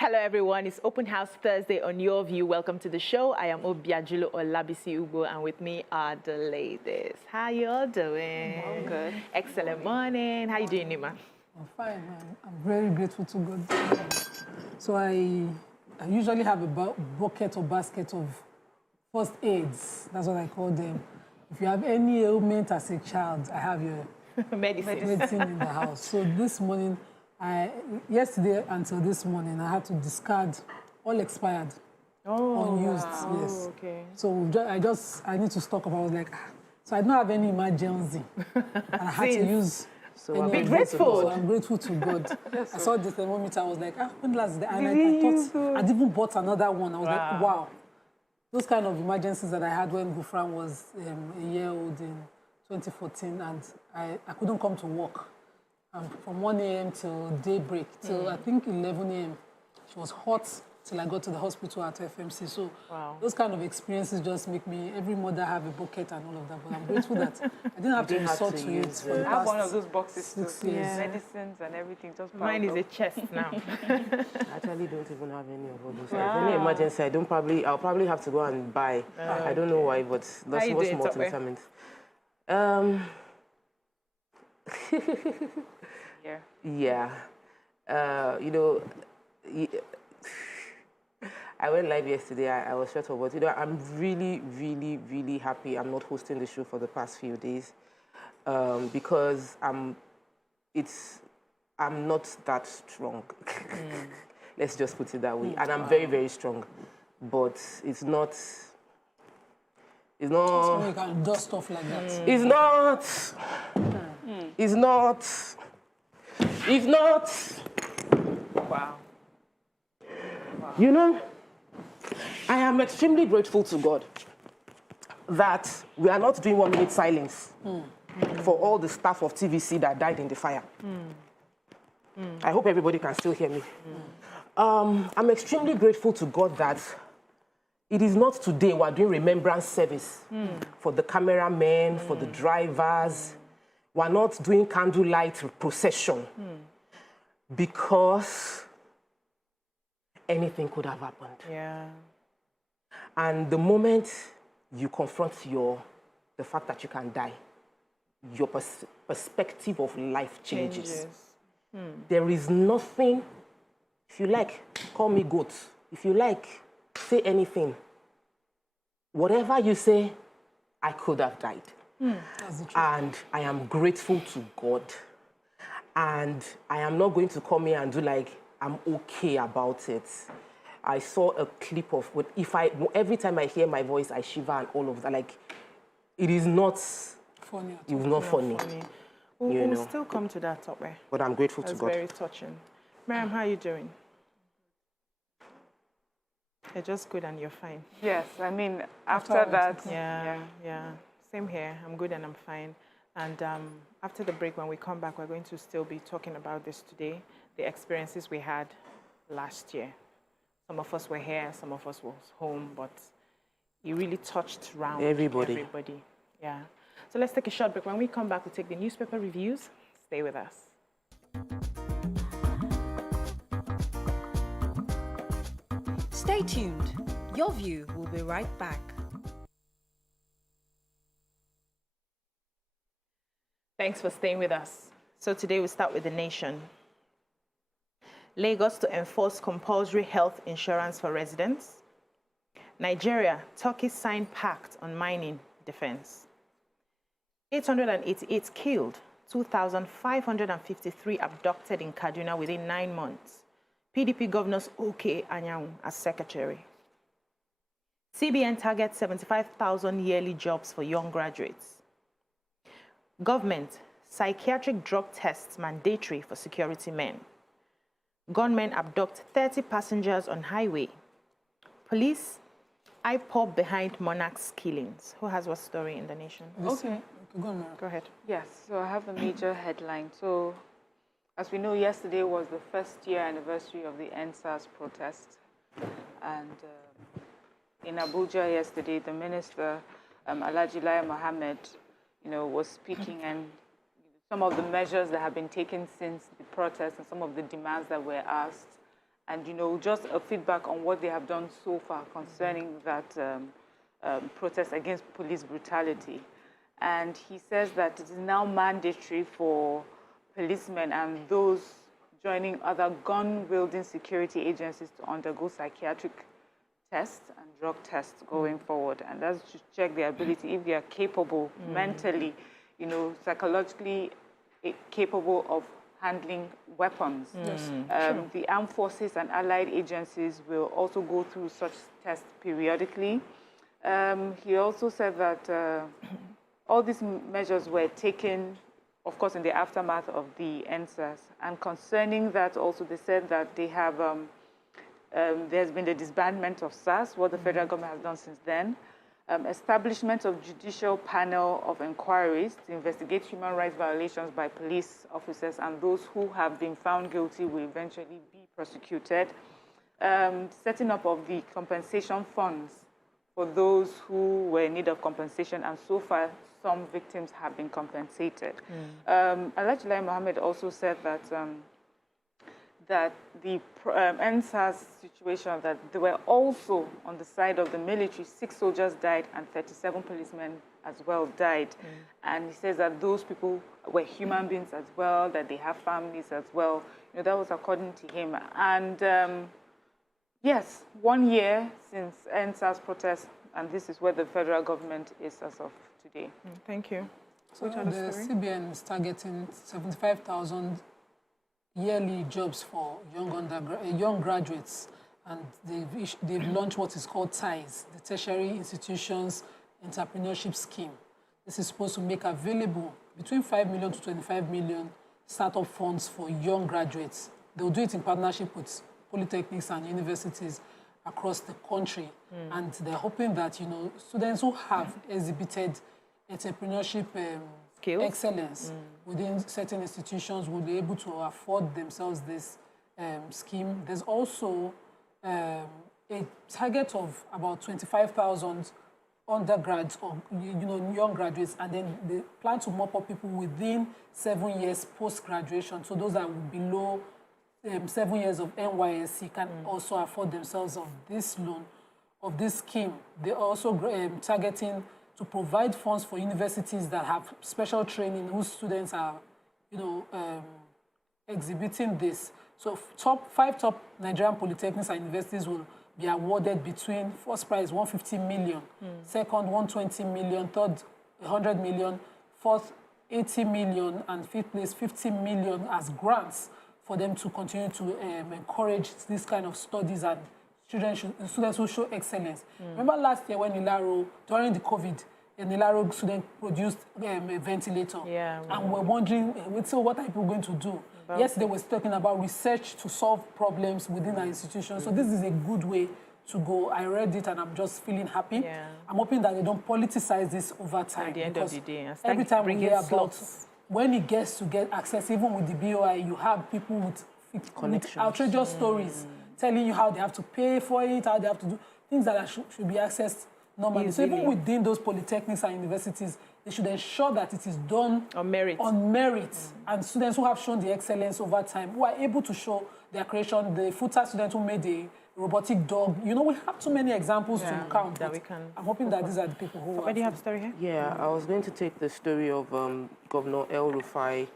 Hello, everyone. It's Open House Thursday on Your View. Welcome to the show. I am Obiajulo Olabisi Ugo, and with me are the ladies. How you all doing? I'm good. Excellent morning. How you doing, Nima? I'm fine, man. I'm very grateful to God. So I usually have a bucket or basket of first aids. That's what I call them. If you have any ailment as a child, I have your medicine in the house. So this morning, yesterday until this morning, I had to discard all expired, unused. Wow. Yes. Okay. So I need to stock up. I was like, so I don't have any emergency, and I had to use. So be grateful. So I'm grateful to God. I saw the thermometer. I was like, when last day? And I thought I'd even bought another one. I was like, wow. Those kind of emergencies that I had when Gufran was a year old in 2014, and I couldn't come to work. From 1 a.m. till daybreak, till I think 11 a.m. She was hot till I got to the hospital at FMC. So those kind of experiences just make me, every mother have a bucket and all of that. But I'm grateful that I didn't have to resort to it for the past I have one of those boxes too. 6 years. Medicines and everything. Just mine is a chest now. I actually don't even have any of all those things. Any emergency, I'll probably have to go and buy. I don't know why, but that's what's more determined. Yeah. You know, I went live yesterday. I was short of words. You know, I'm really, really, really happy I'm not hosting the show for the past few days because I'm not that strong. Let's just put it that way. And I'm very, very strong, but it's not. So you can dust off like that. It's not. It's not. It's not. Wow. You know, I am extremely grateful to God that we are not doing 1 minute silence for all the staff of TVC that died in the fire. I hope everybody can still hear me. I'm extremely grateful to God that it is not today we're doing remembrance service for the cameramen, for the drivers. We're not doing candlelight procession because anything could have happened. Yeah. And the moment you confront the fact that you can die, your perspective of life changes. There is nothing, if you like, call me goat. If you like, say anything. Whatever you say, I could have died. And I am grateful to God. And I am not going to come here and do like, I'm okay about it. I saw a clip of what every time I hear my voice, I shiver and all of that. Like, it is not Funny. It was not funny. We'll still come to that topic. But I'm grateful to God. That's very touching. Miriam, how are you doing? You're just good and you're fine. Yes, I mean, after that. Yeah. Same here. I'm good and I'm fine. And after the break, when we come back, we're going to still be talking about this today, the experiences we had last year. Some of us were here, some of us was home, but it really touched around everybody. Yeah. So let's take a short break. When we come back, we'll take the newspaper reviews. Stay with us. Stay tuned. Your View will be right back. Thanks for staying with us. So today we start with the nation. Lagos to enforce compulsory health insurance for residents. Nigeria, Turkey signed pact on mining defense. 888 killed, 2,553 abducted in Kaduna within 9 months. PDP governors OK Anyanwu as secretary. CBN targets 75,000 yearly jobs for young graduates. Government, psychiatric drug tests mandatory for security men. Gunmen abduct 30 passengers on highway. Police, IPOB behind monarchs' killings. Who has what story in the nation? Okay. Go ahead. Yes, so I have a major headline. So, as we know, yesterday was the first year anniversary of the NSAS protest. And in Abuja yesterday, the minister, Alhaji Lai Mohammed, was speaking, and some of the measures that have been taken since the protest and some of the demands that were asked. and, you know, just a feedback on what they have done so far concerning that protest against police brutality. And he says that it is now mandatory for policemen and those joining other gun-wielding security agencies to undergo psychiatric tests and drug tests going forward. And that's to check their ability, if they are capable mentally, you know, psychologically capable of handling weapons. Yes. The armed forces and allied agencies will also go through such tests periodically. He also said that all these measures were taken, of course, in the aftermath of the NSAS. And concerning that also, they said that they have, there's been the disbandment of SARS, what the federal government has done since then. Establishment of judicial panel of inquiries to investigate human rights violations by police officers, and those who have been found guilty will eventually be prosecuted. Setting up of the compensation funds for those who were in need of compensation, and so far some victims have been compensated. Alhaji Mohammed also said that that the NSAS situation, that there were also on the side of the military, 6 soldiers died and 37 policemen as well died. And he says that those people were human beings as well, that they have families as well. You know, that was according to him. And yes, 1 year since NSAS protest, and this is where the federal government is as of today. Thank you. So the CBN is targeting 75,000 yearly jobs for young graduates, and they've launched what is called TIES, the Tertiary Institutions Entrepreneurship Scheme. This is supposed to make available between 5 million to 25 million startup funds for young graduates. They'll do it in partnership with polytechnics and universities across the country, and they're hoping that, you know, students who have exhibited entrepreneurship skills, excellence within certain institutions will be able to afford themselves this scheme. There's also a target of about 25,000 undergrads or, you know, young graduates, and then they plan to mop up people within 7 years post-graduation. So those that are below 7 years of NYSC can also afford themselves of this loan, of this scheme. They're also targeting to provide funds for universities that have special training whose students are, you know, exhibiting this. So 5 top Nigerian polytechnics and universities will be awarded between, first prize 150 million, second 120 million, third 100 million, fourth 80 million, and fifth place 50 million as grants for them to continue to encourage this kind of studies and students who show excellence. Remember last year when Ilaro, during the COVID, an Ilaro student produced a ventilator. Yeah, and we're wondering, so what are people going to do? Yesterday we were talking about research to solve problems within our institution. So this is a good way to go. I read it and I'm just feeling happy. Yeah. I'm hoping that they don't politicize this over time. At the end of the day, every time we hear about, when it gets to get access, even with the BOI, you have people with outrageous stories telling you how they have to pay for it, how they have to do things that should be accessed normally. So even within those polytechnics and universities, they should ensure that it is done on merit. And students who have shown the excellence over time, who are able to show their creation, the FUTA student who made the robotic dog. You know, we have too many examples to count. That we can. I'm hoping that these are the people who Somebody have a story here? Yeah, I was going to take the story of Governor El Rufai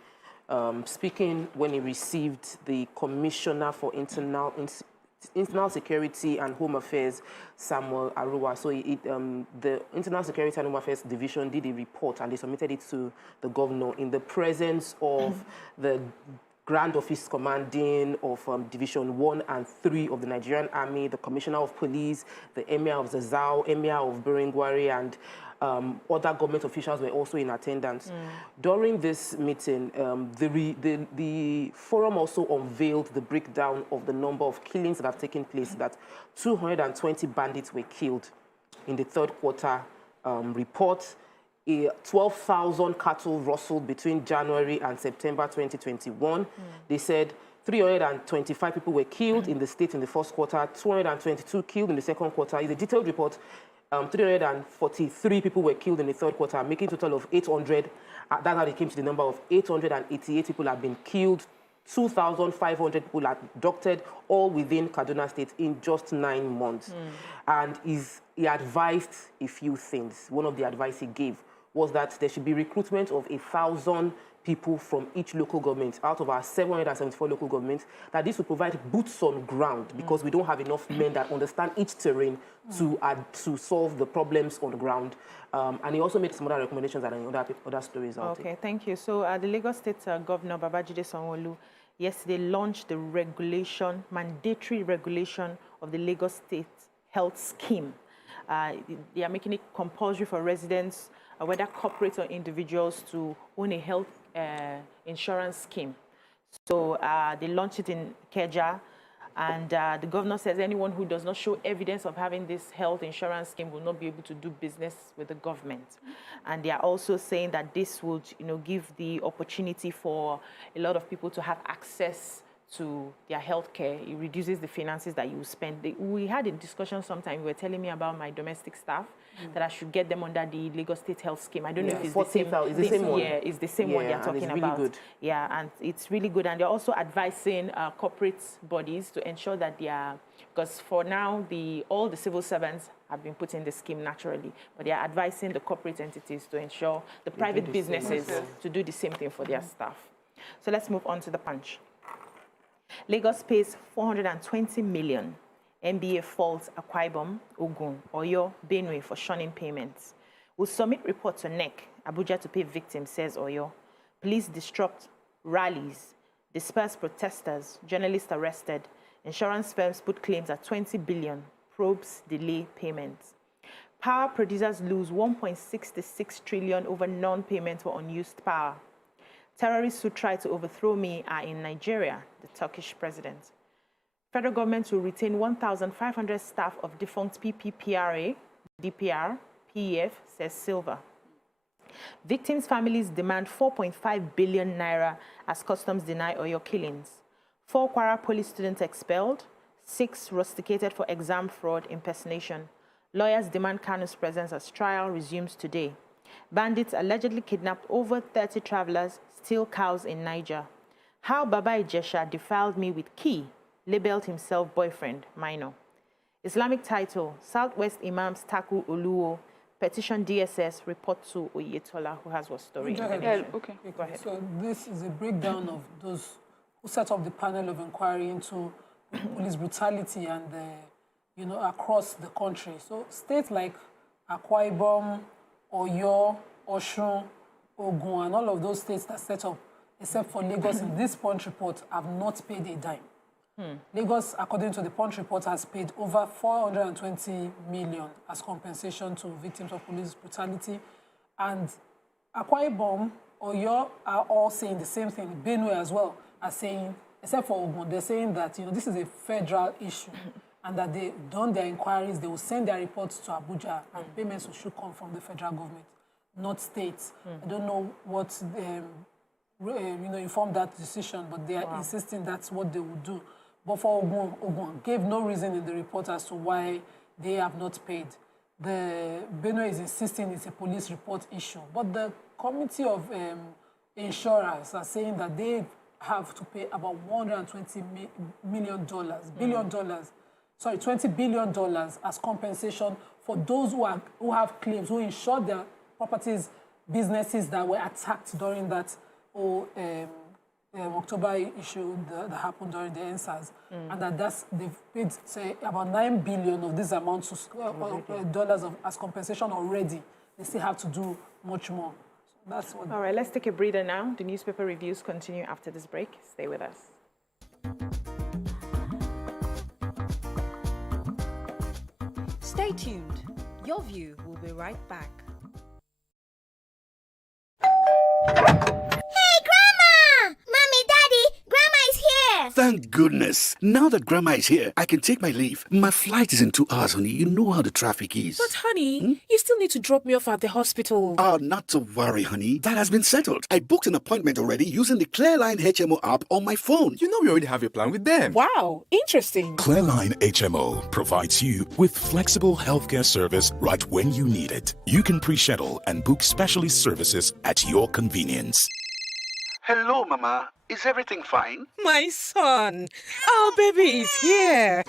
speaking when he received the Commissioner for Internal Security and Home Affairs, Samuel Arua. So the Internal Security and Home Affairs Division did a report and they submitted it to the governor in the presence of the Grand Office Commanding of Division 1 and 3 of the Nigerian Army, the Commissioner of Police, the Emir of Zazzau, Emir of Biringwari, and other government officials were also in attendance. During this meeting, the forum also unveiled the breakdown of the number of killings that have taken place, that 220 bandits were killed in the third quarter report. 12,000 cattle rustled between January and September 2021. They said 325 people were killed in the state in the first quarter, 222 killed in the second quarter. In the detailed report, 343 people were killed in the third quarter, making a total of 800. That's how they came to the number of 888 people have been killed 2,500 people abducted, all within Kaduna State in just 9 months. And he advised a few things. One of the advice he gave was that there should be recruitment of 1,000 people from each local government out of our 774 local governments, that this will provide boots on ground because we don't have enough men that understand each terrain to solve the problems on the ground. And he also made some other recommendations and other stories out. Okay, thank you. So the Lagos State Governor Babajide Sanwo-Olu yesterday launched the mandatory regulation of the Lagos State Health Scheme. They are making it compulsory for residents, whether corporate or individuals, to own a health insurance scheme. So they launched it in Keja, and the governor says anyone who does not show evidence of having this health insurance scheme will not be able to do business with the government. And they are also saying that this would, give the opportunity for a lot of people to have access to their health care. It reduces the finances that you spend. We had a discussion sometime. You were telling me about my domestic staff, that I should get them under the Lagos State Health Scheme. I don't know if it's the same one. Yeah, it's the same one they're talking about. Really good. Yeah, and it's really good. And they're also advising corporate bodies to ensure that they are, because for now, all the civil servants have been put in the scheme naturally, but they are advising the corporate entities to ensure the private businesses to do the same thing for their staff. So let's move on to the punch. Lagos pays 420 million. NBA faults Akwa Ibom, Ogun, Oyo, Benue for shunning payments. Will submit report to NEC, Abuja to pay victims, says Oyo. Police disrupt rallies, disperse protesters, journalists arrested. Insurance firms put claims at 20 billion, probes delay payments. Power producers lose 1.66 trillion over non-payment for unused power. Terrorists who try to overthrow me are in Nigeria, the Turkish president. Federal government will retain 1,500 staff of defunct PPPRA, DPR, PEF, says Silva. Victims' families demand 4.5 billion naira as customs deny Oyo killings. 4 Kwara police students expelled, 6 rusticated for exam fraud impersonation. Lawyers demand Kanu's presence as trial resumes today. Bandits allegedly kidnapped over 30 travelers, steal cows in Niger. How Baba Ijesha defiled me with key, labeled himself boyfriend, minor. Islamic title, Southwest Imams tackle Oluwo, petition DSS, report to Oyetola, who has what story? Okay. Go ahead. So this is a breakdown of those who set up the panel of inquiry into police brutality and, across the country. So states like Akwa Ibom, Oyo, Osun, Ogun, and all of those states that set up, except for Lagos in this punch report, have not paid a dime. Lagos, according to the punch report, has paid over 420 million as compensation to victims of police brutality. And Akwa Ibom, Oyo are all saying the same thing. Benue as well are saying, except for Ogun, they're saying that this is a federal issue and that they've done their inquiries, they will send their reports to Abuja and payments should come from the federal government, not states. I don't know what informed that decision, but they are insisting that's what they will do. But for Ogun gave no reason in the report as to why they have not paid. The Benue is insisting it's a police report issue. But the committee of insurers are saying that they have to pay about $120 million, $20 billion as compensation for those who have claims, who insured their properties, businesses that were attacked during that October issue that happened during the NSAS, and they've paid, say, about $9 billion of these amounts of dollars as compensation already. They still have to do much more. So that's what. All right, let's take a breather now. The newspaper reviews continue after this break. Stay with us. Stay tuned. Your View will be right back. Thank goodness. Now that Grandma is here, I can take my leave. My flight is in 2 hours, honey. You know how the traffic is. But, honey, you still need to drop me off at the hospital. Oh, not to worry, honey. That has been settled. I booked an appointment already using the Clearline HMO app on my phone. You know we already have a plan with them. Wow, interesting. Clearline HMO provides you with flexible healthcare service right when you need it. You can pre-schedule and book specialist services at your convenience. Hello, Mama. Is everything fine? My son, our baby is here.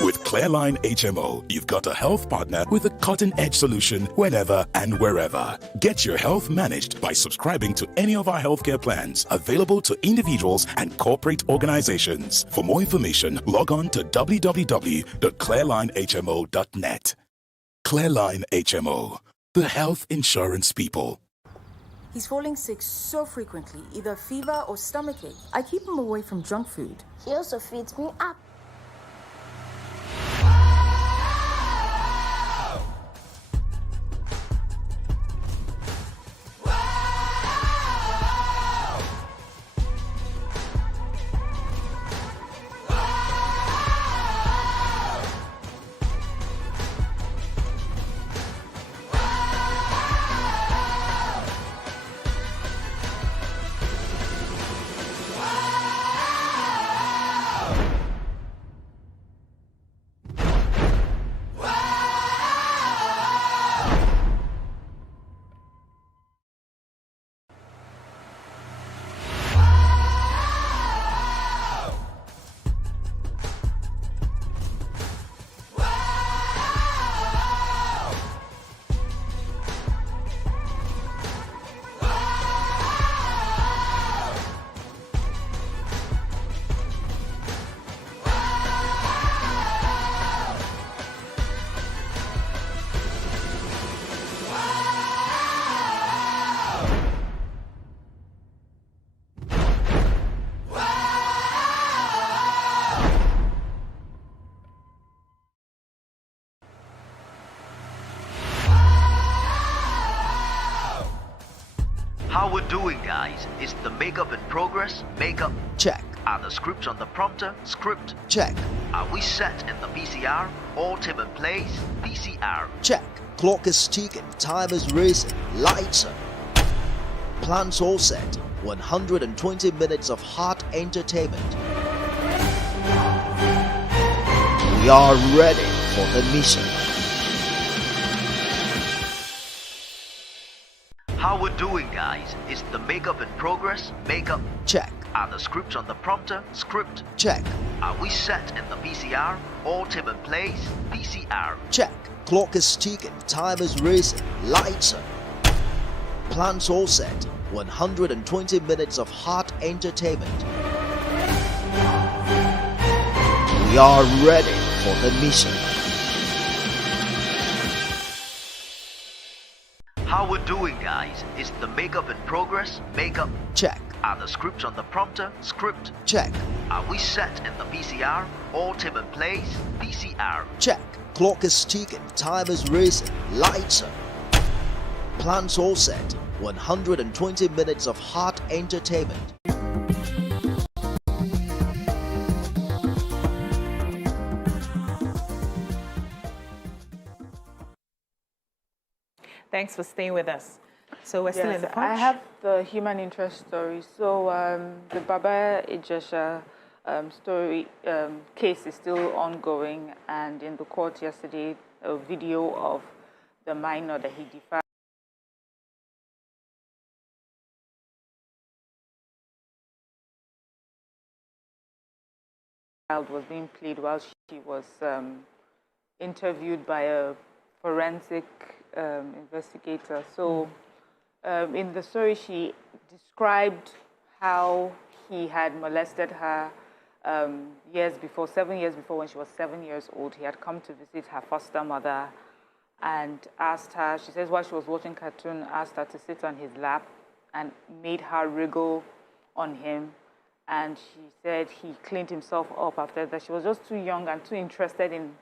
With Clearline HMO, you've got a health partner with a cutting-edge solution whenever and wherever. Get your health managed by subscribing to any of our healthcare plans available to individuals and corporate organizations. For more information, log on to www.clearlinehmo.net. Clearline HMO, the health insurance people. He's falling sick so frequently, either fever or stomachache. I keep him away from junk food. He also feeds me up. How we're doing, guys? Is the makeup in progress? Makeup? Check. Are the scripts on the prompter? Script? Check. Are we set in the PCR? All team in place? PCR? Check. Clock is ticking, time is racing, lights are. Plans all set. 120 minutes of hot entertainment. We are ready for the mission. How we're doing, guys? Is the makeup in progress? Makeup? Check. Are the scripts on the prompter? Script? Check. Are we set in the PCR? All team in place? PCR? Check. Clock is ticking, time is racing, lights are. Plans all set. 120 minutes of hot entertainment. We are ready for the mission. How we're doing, guys? Is the makeup in progress? Makeup? Check. Are the scripts on the prompter? Script? Check. Are we set in the PCR? All team in place? PCR? Check. Clock is ticking, time is racing, lights are. Plans all set. 120 minutes of hot entertainment. Thanks for staying with us. So we're still in the punch. I have the human interest story. So the Baba Ijesha story case is still ongoing, and in the court yesterday, a video of the minor that he defiled was being played while she was interviewed by a forensic investigator. So in the story, she described how he had molested her years before, 7 years before, when she was 7 years old. He had come to visit her foster mother and asked her, she says while she was watching cartoon, asked her to sit on his lap and made her wriggle on him. And she said he cleaned himself up after that. She was just too young and too interested in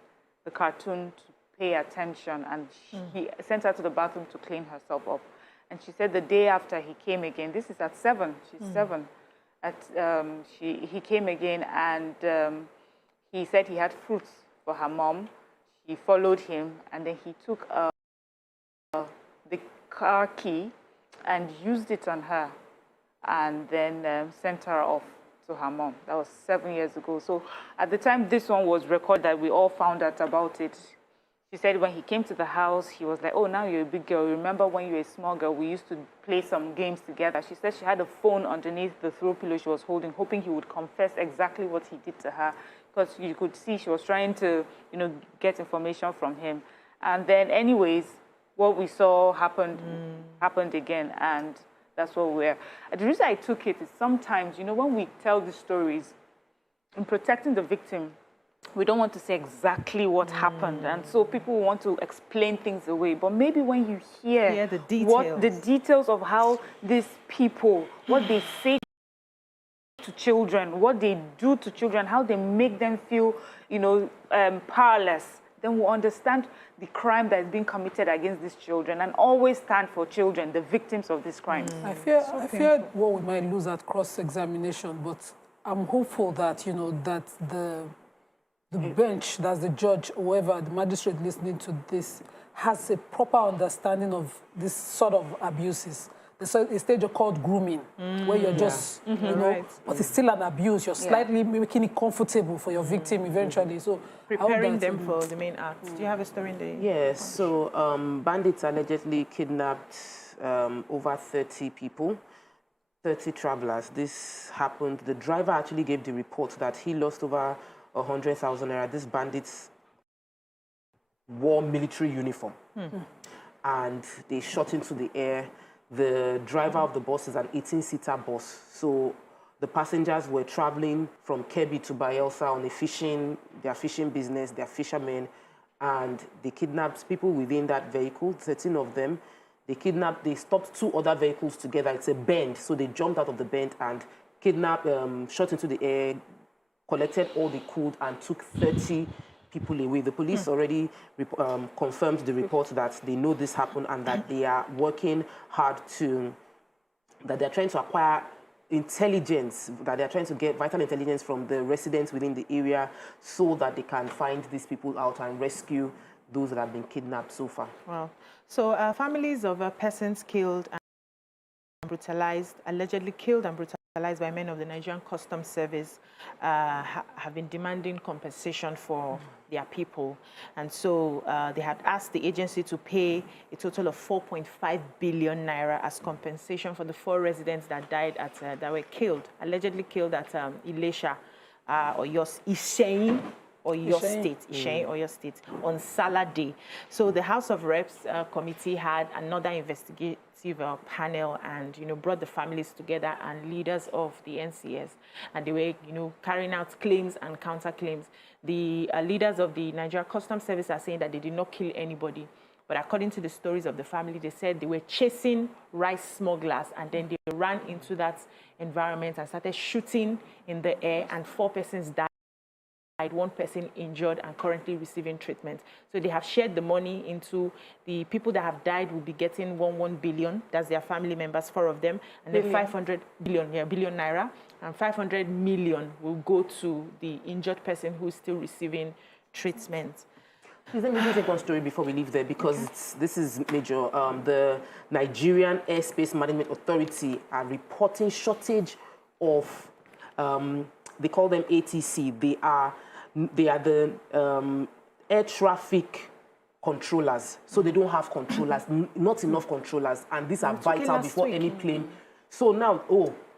the cartoon to pay attention. And he sent her to the bathroom to clean herself up. And she said the day after he came again, this is at 7, she's 7. He came again, and he said he had fruits for her mom. She followed him, and then he took the car key and used it on her, and then sent her off to her mom. That was 7 years ago. So at the time this one was recorded, that we all found out about it, She said when he came to the house, he was like, oh, now you're a big girl. Remember when you were a small girl, we used to play some games together. She said she had a phone underneath the throw pillow she was holding, hoping he would confess exactly what he did to her, because you could see she was trying to, get information from him. And then anyways, what we saw happened again, and that's what we're... The reason I took it is sometimes, when we tell these stories, in protecting the victim, we don't want to say exactly what happened, and so people want to explain things away. But maybe when you hear the details of how these people, what they say to children, what they do to children, how they make them feel, powerless, then we'll understand the crime that is being committed against these children, and always stand for children, the victims of these crimes. I fear what we might lose at cross-examination, but I'm hopeful that, that the bench, that's the judge, whoever, the magistrate listening to this, has a proper understanding of this sort of abuses. There's a stage called grooming, where you're just, but it's still an abuse. You're slightly making it comfortable for your victim eventually. So preparing them for the main act. Do you have a story in the... Yes, so bandits allegedly kidnapped over 30 people, 30 travelers. This happened. The driver actually gave the report that he lost over 100,000 naira. These bandits wore military uniform and they shot into the air. The driver of the bus is an 18-seater bus. So the passengers were traveling from Kebbi to Bayelsa on their fishing business, they're fishermen, and they kidnapped people within that vehicle, 13 of them. They stopped 2 other vehicles together. It's a bend, so they jumped out of the bend and kidnapped, shot into the air, collected all they could, and took 30 people away. The police already confirmed the report that they know this happened and that they are working hard that they're trying to acquire intelligence, that they're trying to get vital intelligence from the residents within the area so that they can find these people out and rescue those that have been kidnapped so far. Wow. So families of persons killed and brutalized, allegedly killed and brutalized by men of the Nigerian Customs Service have been demanding compensation for their people. And so they had asked the agency to pay a total of 4.5 billion naira as compensation for the 4 residents that died that were killed, allegedly killed at Ilesha or Isheyin or your state, Isheyin or your state, on Saturday. So the House of Reps committee had another investigative panel and, brought the families together and leaders of the NCS. And they were, carrying out claims and counterclaims. The leaders of the Nigeria Customs Service are saying that they did not kill anybody. But according to the stories of the family, they said they were chasing rice smugglers and then they ran into that environment and started shooting in the air, and 4 persons died. 1 person injured and currently receiving treatment. So they have shared the money into the people that have died will be getting 1 billion. That's their family members, 4 of them. And then 500 billion, billion naira. And 500 million will go to the injured person who is still receiving treatment. Please let me take one story before we leave there, because this is major. The Nigerian Airspace Management Authority are reporting shortage of, they call them ATC. They are the air traffic controllers. So they don't have controllers, not enough controlers, and these are vital before any plane. So now,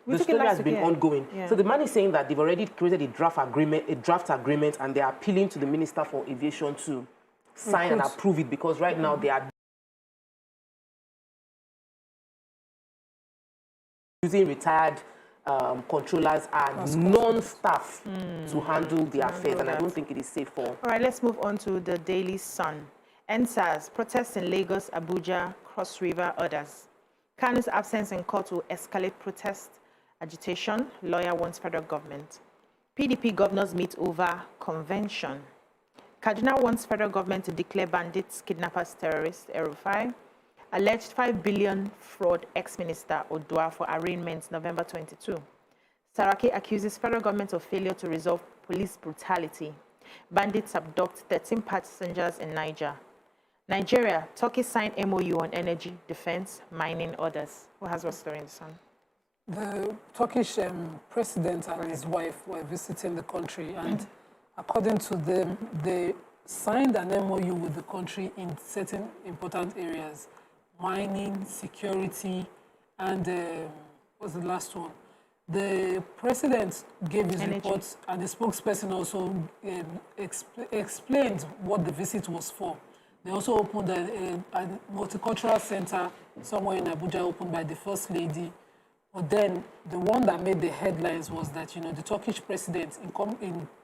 the story has been ongoing. Yeah. So the man is saying that they've already created a draft agreement, and they are appealing to the Minister for Aviation to sign and approve it, because right now they are using retired controllers and non-staff to handle the affairs, and I don't think it is safe for... All right, let's move on to the Daily Sun. NSAS, protests in Lagos, Abuja, Cross River, others. Kanu's absence in court will escalate protest agitation. Lawyer wants federal government. PDP governors meet over convention. Kaduna wants federal government to declare bandits, kidnappers, terrorists. El-Rufai. Alleged 5 billion fraud ex-minister Odua for arraignment November 22. Saraki accuses federal government of failure to resolve police brutality. Bandits abduct 13 passengers in Niger. Nigeria, Turkey signed MOU on energy, defense, mining, others. Who has what story in the Sun? The Turkish president and his wife were visiting the country, and according to them, they signed an MOU with the country in certain important areas, mining, security, and what's the last one? The president gave his reports, and the spokesperson also explained what the visit was for. They also opened a multicultural center somewhere in Abuja, opened by the First Lady. But then the one that made the headlines was that, the Turkish president, in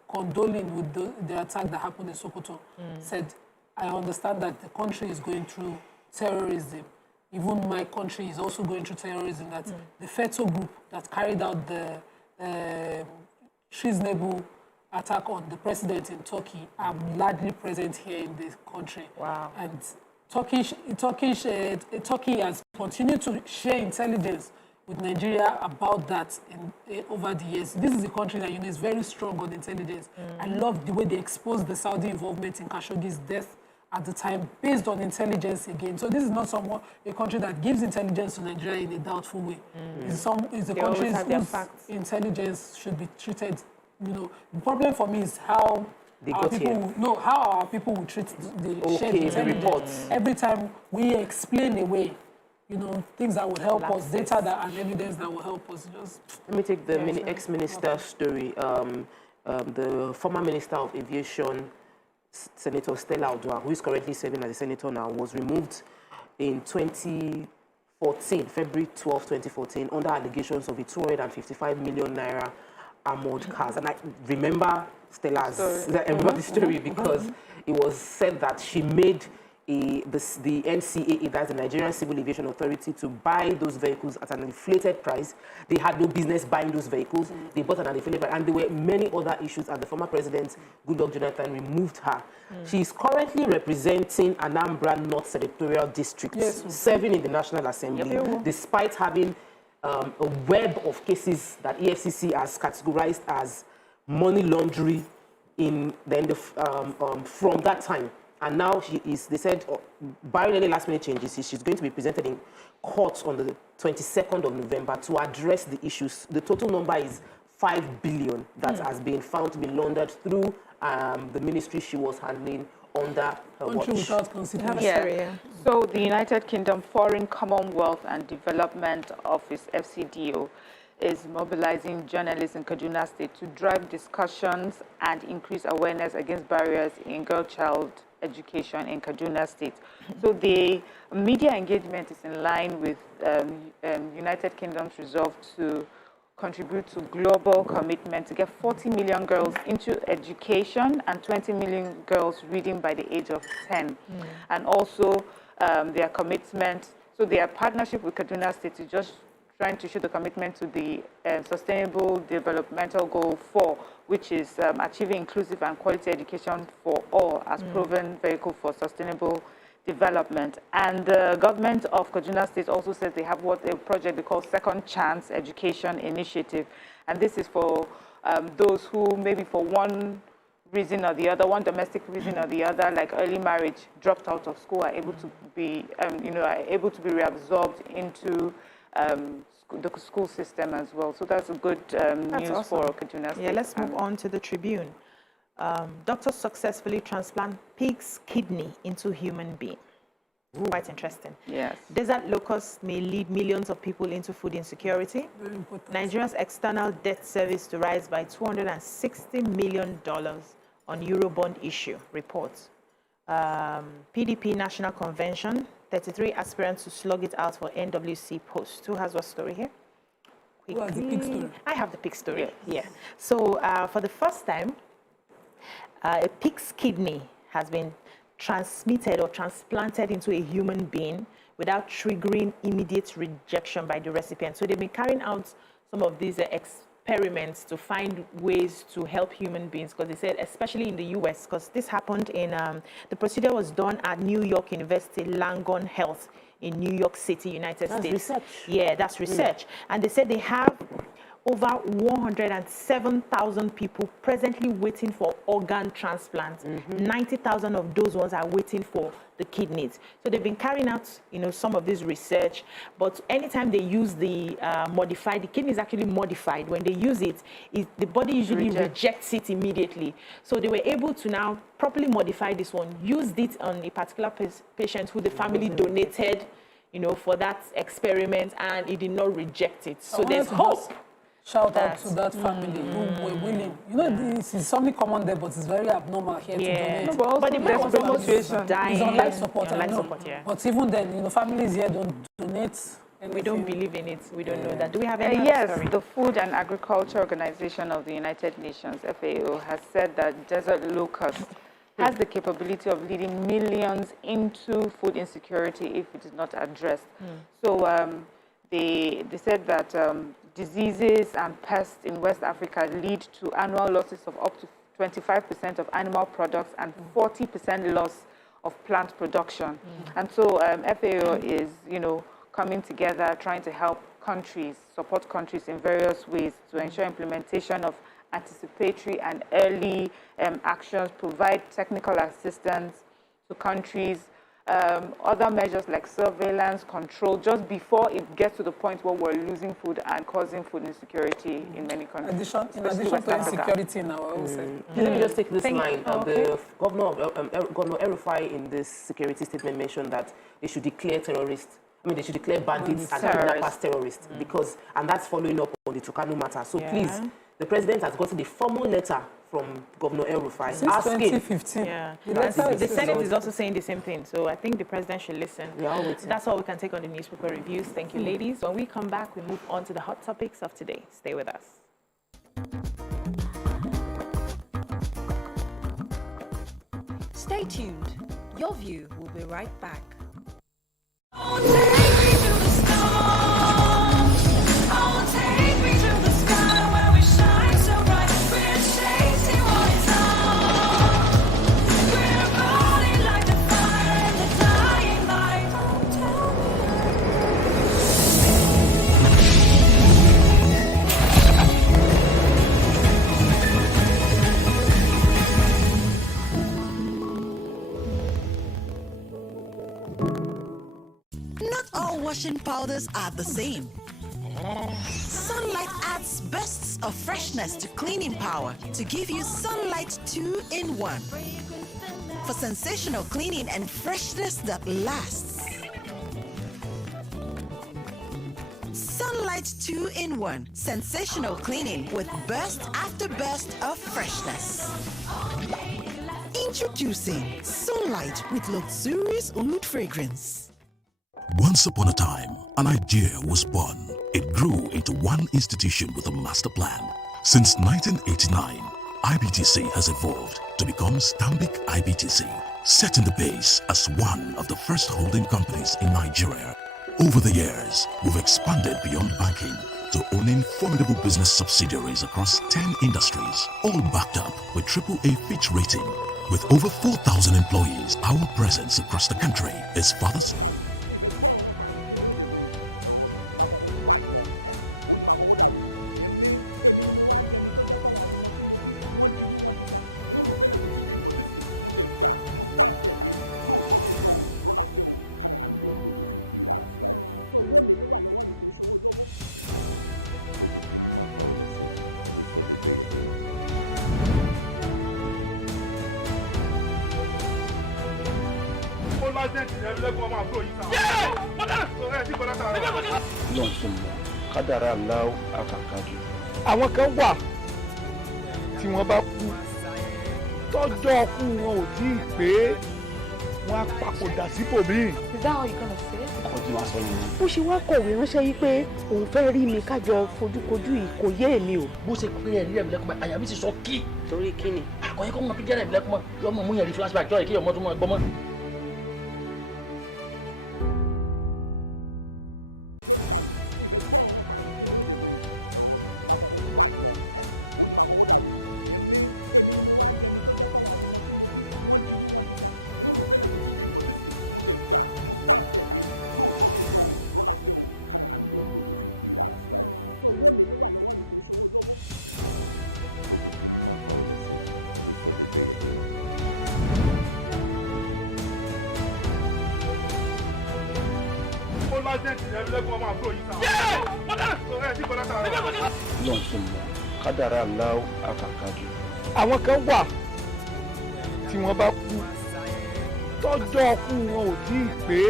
condoling with the attack that happened in Sokoto, said, I understand that the country is going through terrorism. Even my country is also going through terrorism. That the FETO group that carried out the treasonable attack on the president in Turkey are largely present here in this country. Wow. And Turkey has continued to share intelligence with Nigeria about that over the years. This is a country that is very strong on intelligence. I love the way they exposed the Saudi involvement in Khashoggi's death at the time, based on intelligence again. So this is not a country that gives intelligence to Nigeria in a doubtful way. It's a country whose intelligence should be treated. The problem for me is how our people will treat the shared intelligence. Every time we explain away, things that will help us, data and evidence that will help us. Let me take the ex-minister story. The former Minister of Aviation, Senator Stella Odua, who is currently serving as a senator now, was removed in 2014, February 12, 2014, under allegations of a 255 million naira armored cars. And I remember the story because it was said that she made the NCAA, that's the Nigerian Civil Aviation Authority, to buy those vehicles at an inflated price. They had no business buying those vehicles. They bought at an inflated price. And there were many other issues, and the former president, Goodluck Jonathan, removed her. She is currently representing Anambra North Senatorial District, serving in the National Assembly, despite having a web of cases that EFCC has categorized as money laundering from that time. And now they said, barring any last minute changes, she's going to be presented in court on the 22nd of November to address the issues. The total number is 5 billion that has been found to be laundered through the ministry she was handling under her watch. So the United Kingdom Foreign, Commonwealth and Development Office, FCDO, is mobilizing journalists in Kaduna State to drive discussions and increase awareness against barriers in girl-child education in Kaduna State. So the media engagement is in line with United Kingdom's resolve to contribute to global commitment to get 40 million girls into education and 20 million girls reading by the age of 10. And also their commitment, so their partnership with Kaduna State is just trying to show the commitment to the Sustainable Developmental Goal 4, which is achieving inclusive and quality education for all as proven vehicle for sustainable development. And the government of Kaduna State also says they have a project they call Second Chance Education Initiative. And this is for those who maybe for one reason or the other, one domestic reason or the other, like early marriage, dropped out of school, are able to be, reabsorbed into the school system as well. So that's a good news for Kaduna State. Yeah, let's move on to the Tribune. Doctors successfully transplant pig's kidney into human being. Quite interesting. Yes. Desert locusts may lead millions of people into food insecurity. Nigeria's external debt service to rise by $260 million on Eurobond issue, reports. PDP National Convention, 33 aspirants to slug it out for NWC post. Who has what story here? Who has the pig story? I have the pig story here. So for the first time, a pig's kidney has been transmitted or transplanted into a human being without triggering immediate rejection by the recipient. So they've been carrying out some of these experiments to find ways to help human beings, because they said, especially in the US, because this happened in, the procedure was done at New York University Langone Health in New York City, United States. Research. Yeah, that's research. And they said they have over 107,000 people presently waiting for organ transplants. 90,000 of those ones are waiting for the kidneys. So they've been carrying out, some of this research, but anytime they use the the kidney is actually modified. When they use it, the body usually rejects it immediately. So they were able to now properly modify this one, used it on a particular patient who the family donated, for that experiment, and it did not reject it. So there's hope. Shout out to that family who were willing. This is something common there, but it's very abnormal here to donate. No, but the man was demonstration. It's on life support, But even then, families here don't donate. And we don't believe in it. We don't know that. Do we have any story? The Food and Agriculture Organization of the United Nations, FAO, has said that desert locust has the capability of leading millions into food insecurity if it is not addressed. So they said that diseases and pests in West Africa lead to annual losses of up to 25% of animal products and 40% loss of plant production. And so FAO is, coming together, trying to help countries, support countries in various ways to ensure implementation of anticipatory and early actions, provide technical assistance to countries, other measures like surveillance, control, just before it gets to the point where we're losing food and causing food insecurity in many countries. In addition to insecurity in our own sector. Let me just take this line. The Governor El-Rufai in this security statement mentioned that they should declare terrorists. They should declare bandits and kidnappers terrorists and that's following up on the Turkana matter. So please, the president has gotten the formal letter from Governor El-Rufai asking. 2015. The Senate is also saying the same thing. So I think the president should listen. That's all we can take on the newspaper reviews. Thank you, ladies. When we come back, we move on to the hot topics of today. Stay with us. Stay tuned. Your View will be right back. Washing powders are the same. Sunlight adds bursts of freshness to cleaning power to give you Sunlight 2-in-1 for sensational cleaning and freshness that lasts. Sunlight 2-in-1, sensational cleaning with burst after burst of freshness. Introducing Sunlight with luxurious oud fragrance. Once upon a time, an idea was born. It grew into one institution with a master plan. Since 1989, IBTC has evolved to become Stanbic IBTC, setting the pace as one of the first holding companies in Nigeria. Over the years, we've expanded beyond banking to owning formidable business subsidiaries across 10 industries, all backed up with AAA Fitch rating. With over 4,000 employees, our presence across the country is further. Àwọn kan wà tí wọ́n bá kú tọ́jọ́ kú wọn ò tí ì pé wọ́n á papòdà síbòmíì. Is that how you gonna say it? Ọdún wa sọ yìí. Bó ṣe wá kọ̀wé ránṣẹ́ yìí pé òun fẹ́ rí mi kájọ fojúkojú yìí kò yé èmi o. Bó ṣe pé ẹ̀rí ẹ̀mí lẹ́kùnmọ́ àyà mi ti sọ kí. Torí kí ni? Àkọ́yẹ́ kọ́ mọ píjẹ́ ẹ̀mí lẹ́kùnmọ́ yọmọ mú yẹn rí flashback jọ́ ìkéyọ̀ mọ́ tó mọ́ ẹgbọ́n mọ́. kádàrá aláwọ̀ àkàkàjù. àwọn kan wà tí wọ́n bá kú tọ́jọ́ ọkú wọn ò tí ì pé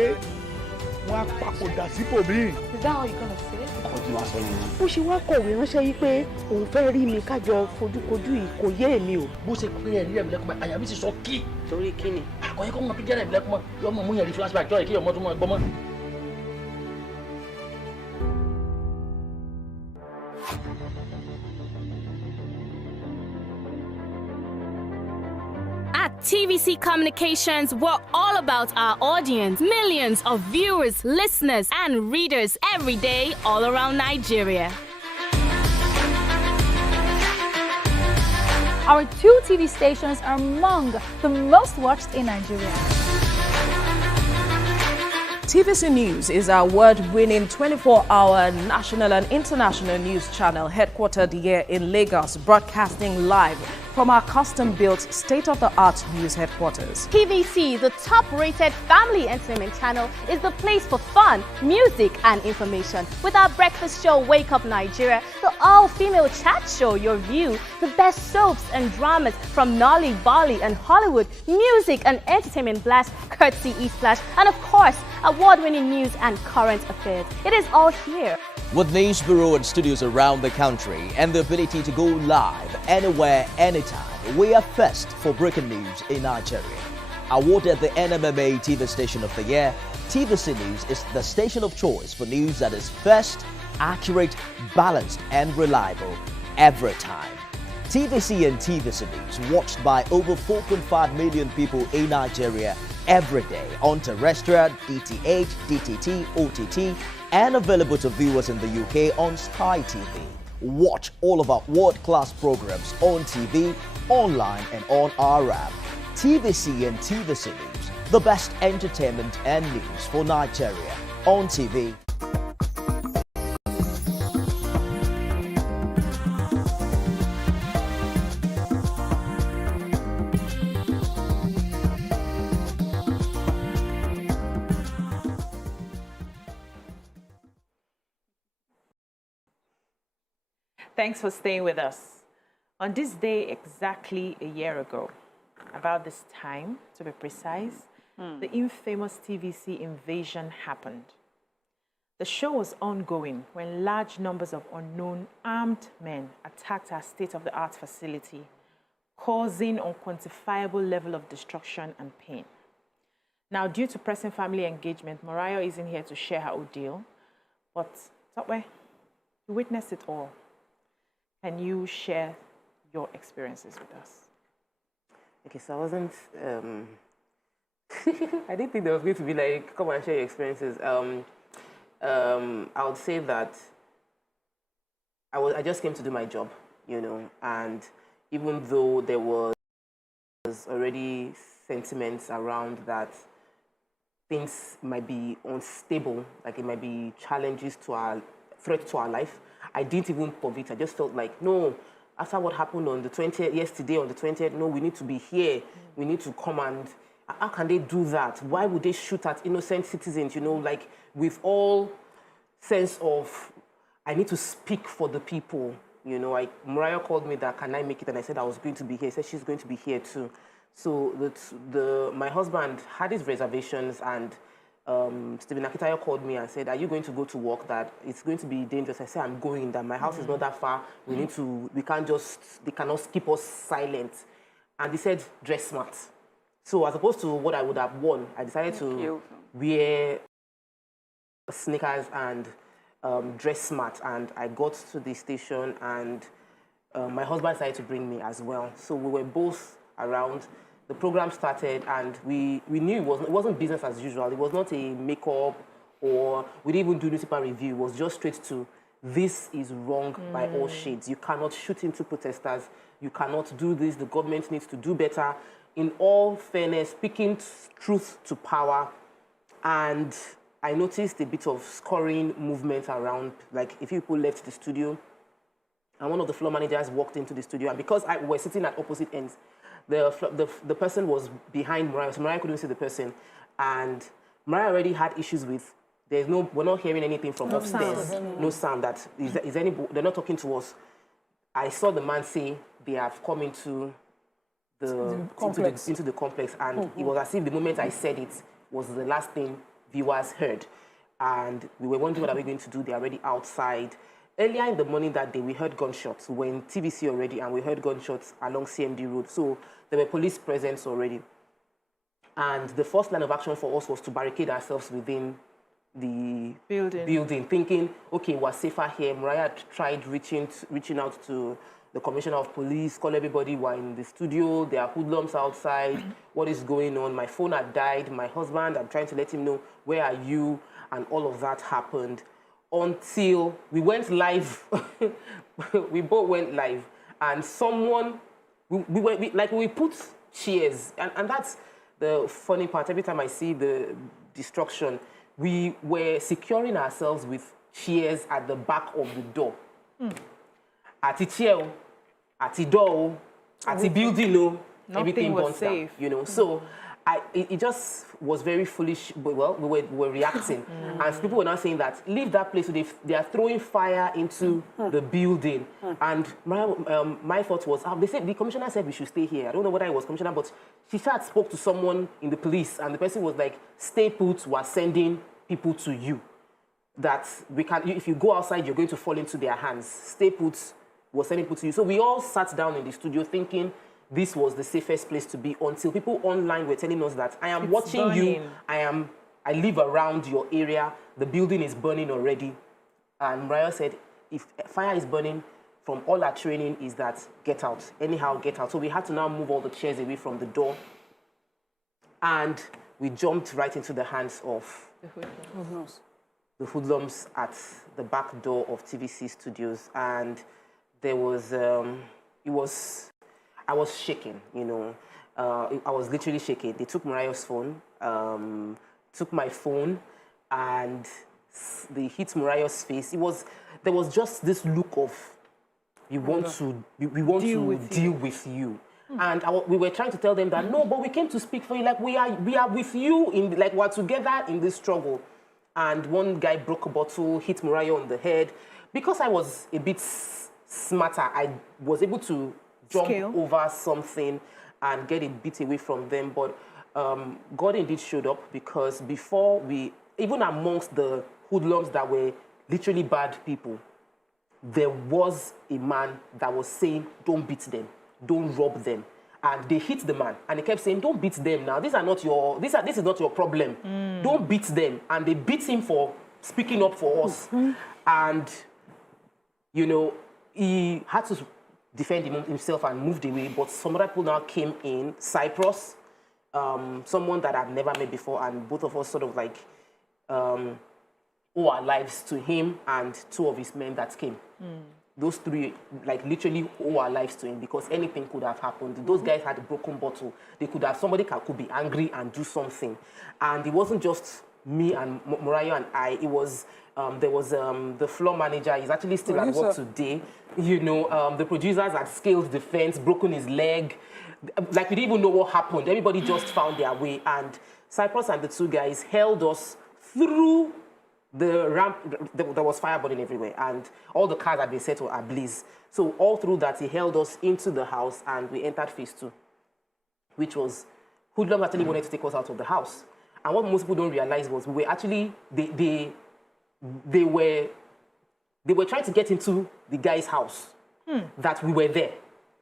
wọ́n á papòdà síbòmíì. Is that how you gonna say it? ọkọ tí wàá sọ yẹn. ó ṣe wá kọ̀wé ránṣẹ́ yìí pé òun fẹ́ rí mi kájọ fojúkojú yìí kò yé èmi o. bó ṣe pé ẹ̀rí ẹ̀mí lẹ́kùn àyà mi ti sọ kí. torí kí ni. àkọyẹ kọ́ mọ pé jẹ́rẹ̀ ẹ̀mí lẹ́kùn mọ́ yọmọ mú yẹn rí flashback jọ́ ìkí ọmọ tó mọ ẹgbọ́n mọ́. At TVC Communications, we're all about our audience. Millions of viewers, listeners, and readers every day all around Nigeria. Our 2 TV stations are among the most watched in Nigeria. TVC News is our award-winning 24-hour national and international news channel headquartered here in Lagos, broadcasting live from our custom-built state-of-the-art news headquarters. TVC, the top-rated family entertainment channel, is the place for fun, music, and information. With our breakfast show, Wake Up Nigeria, the all-female chat show, Your View, the best soaps and dramas from Nolly, Bolly, and Hollywood, music and entertainment blast, courtesy E-Splash, and of course, award-winning news and current affairs. It is all here. With news bureau and studios around the country and the ability to go live anywhere, anytime, we are first for breaking news in Nigeria. Awarded the NMMA TV Station of the Year, TVC News is the station of choice for news that is first, accurate, balanced, and reliable every time. TVC and TVC News watched by over 4.5 million people in Nigeria every day on terrestrial, DTH, DTT, OTT, and available to viewers in the UK on Sky TV. Watch all of our world-class programs on TV, online, and on our app. TVC and TVC News, the best entertainment and news for Nigeria on TV. Thanks for staying with us. On this day exactly a year ago, about this time, to be precise, the infamous TVC invasion happened. The show was ongoing when large numbers of unknown armed men attacked our state-of-the-art facility, causing unquantifiable level of destruction and pain. Now, due to pressing family engagement, Mariah isn't here to share her ordeal, but Tokwe, you witnessed it all. Can you share your experiences with us? Okay, so I wasn't, I didn't think there was going to be like, come and share your experiences. I would say that I just came to do my job, you know, and even though there was already sentiments around that things might be unstable, like it might be challenges to our, threat to our life, I didn't even commit. I just felt like, no, after what happened on the 20th, yesterday on the 20th, no, we need to be here. We need to come and, how can they do that? Why would they shoot at innocent citizens, you know, like with all sense of, I need to speak for the people, you know. Like Mariah called me that, can I make it? And I said I was going to be here. She said she's going to be here too. So my husband had his reservations, and Stephen Akitayo called me and said, are you going to go to work? That it's going to be dangerous. I said, I'm going, that my house is not that far. We need to, we can't just, they cannot keep us silent. And he said, dress smart. So as opposed to what I would have worn, I decided to wear sneakers and dress smart. And I got to the station, and my husband decided to bring me as well. So we were both around. The program started, and we knew it wasn't business as usual. It was not a makeup, or we didn't even do newspaper review. It was just straight to, this is wrong by all shades. You cannot shoot into protesters. You cannot do this. The government needs to do better. In all fairness, speaking truth to power. And I noticed a bit of scoring movement around, like if people left the studio, and one of the floor managers walked into the studio, and because we were sitting at opposite ends, the person was behind Mariah, so Mariah couldn't see the person. And Mariah already had issues with we're not hearing anything from upstairs. No sound. They're not talking to us. I saw the man say they have come into the complex, and it was as if the moment I said it was the last thing viewers heard. And we were wondering what are we going to do. They're already outside. Earlier in the morning that day, we heard gunshots. We were in TVC already, and we heard gunshots along CMD Road. So there were police presence already. And the first line of action for us was to barricade ourselves within the building, thinking, okay, we're safer here. Mariah tried reaching out to the commissioner of police, call everybody, we're in the studio, there are hoodlums outside, what is going on? My phone had died, my husband, I'm trying to let him know, where are you? And all of that happened until we went live. We both went live, and someone, we put chairs, and that's the funny part. Every time I see the destruction, we were securing ourselves with chairs at the back of the door. At the chair, at the door, at the building, everything was safe. Down, you know. So it just was very foolish. But, well, we were reacting, and people were now saying that leave that place. So they are throwing fire into the building. And my thought was, they said the commissioner said we should stay here. I don't know whether it was commissioner, but she spoke to someone in the police, and the person was like, "Stay put. We're sending people to you. That we can. If you go outside, you're going to fall into their hands. Stay put. We're sending people to you." So we all sat down in the studio thinking this was the safest place to be, until people online were telling us that I am watching you. I live around your area. The building is burning already. And Mariah said, if fire is burning, from all our training is that get out. Anyhow, get out. So we had to now move all the chairs away from the door. And we jumped right into the hands of the hoodlums at the back door of TVC Studios. And there was, I was shaking, you know. I was literally shaking. They took Mariah's phone, took my phone, and they hit Mariah's face. There was just this look of, we want to deal with you. And we were trying to tell them that, no, but we came to speak for you. Like, we are with you, we're together in this struggle. And one guy broke a bottle, hit Mariah on the head. Because I was a bit smarter, I was able to jump over something and get a bit away from them. But God indeed showed up, because before even amongst the hoodlums that were literally bad people, there was a man that was saying, don't beat them, don't rob them. And they hit the man, and he kept saying, don't beat them now. This is not your problem. Don't beat them. And they beat him for speaking up for us. And, you know, he had to defend himself and moved away. But some other people now came in, Cyprus, someone that I've never met before, and both of us sort of like owe our lives to him and two of his men that came. Those three, like, literally owe our lives to him, because anything could have happened. Those guys had a broken bottle. Somebody could be angry and do something. And it wasn't just me and Mariah and I. It was, there was the floor manager. He's actually still at work today. You know, the producers had scaled the fence, broken his leg. Like, we didn't even know what happened. Everybody just found their way. And Cyprus and the two guys held us through the ramp. There was fire burning everywhere, and all the cars had been set ablaze. So all through that, he held us into the house, and we entered phase 2, which was hoodlums actually wanted to take us out of the house. And what most people don't realize was we were actually they were trying to get into the guy's house. That we were there.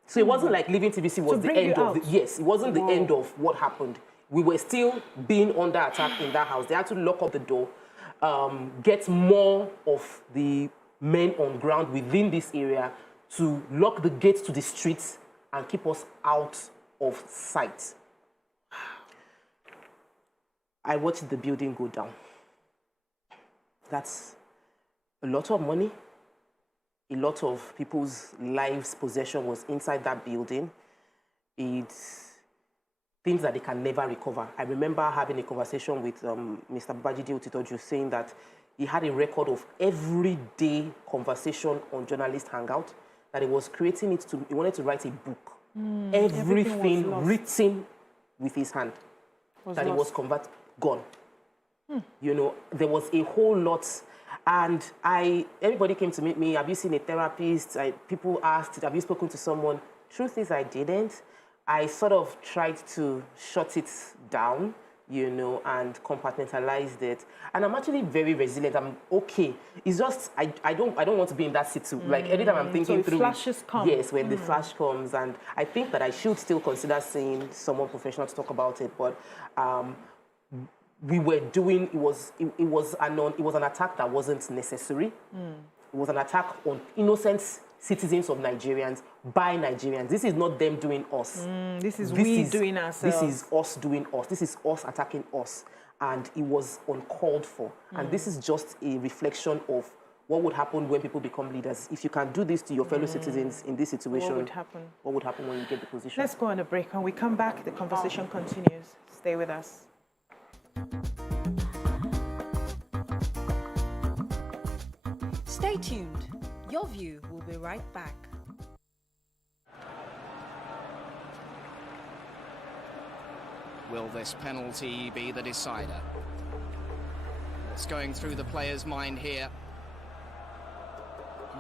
So it wasn't like leaving TVC was the end of it wasn't the end of what happened. We were still being under attack in that house. They had to lock up the door. Get more of the men on ground within this area to lock the gates to the streets and keep us out of sight. I watched the building go down. That's a lot of money. A lot of people's lives, possession was inside that building. It's things that they can never recover. I remember having a conversation with Mr. Babajide Otitoju, saying that he had a record of everyday conversation on Journalist Hangout, that he was creating it he wanted to write a book. Everything written with his hand. It was gone. You know, there was a whole lot. And everybody came to meet me. Have you seen a therapist? People asked, have you spoken to someone? Truth is, I didn't. I sort of tried to shut it down, you know, and compartmentalized it. And I'm actually very resilient. I'm okay. It's just I don't want to be in that situation. Like every time I'm thinking through, flashes come. Yes, when the flash comes, and I think that I should still consider seeing someone professional to talk about it. But we were doing it was an attack that wasn't necessary. It was an attack on innocent citizens of Nigerians by Nigerians. This is not them doing us. This is we doing ourselves. This is us doing us. This is us attacking us. And it was uncalled for. And this is just a reflection of what would happen when people become leaders. If you can do this to your fellow citizens in this situation, what would happen when you get the position? Let's go on a break. When we come back, the conversation continues. Stay with us. Stay tuned. Your View will be right back. Will this penalty be the decider? What's going through the player's mind here?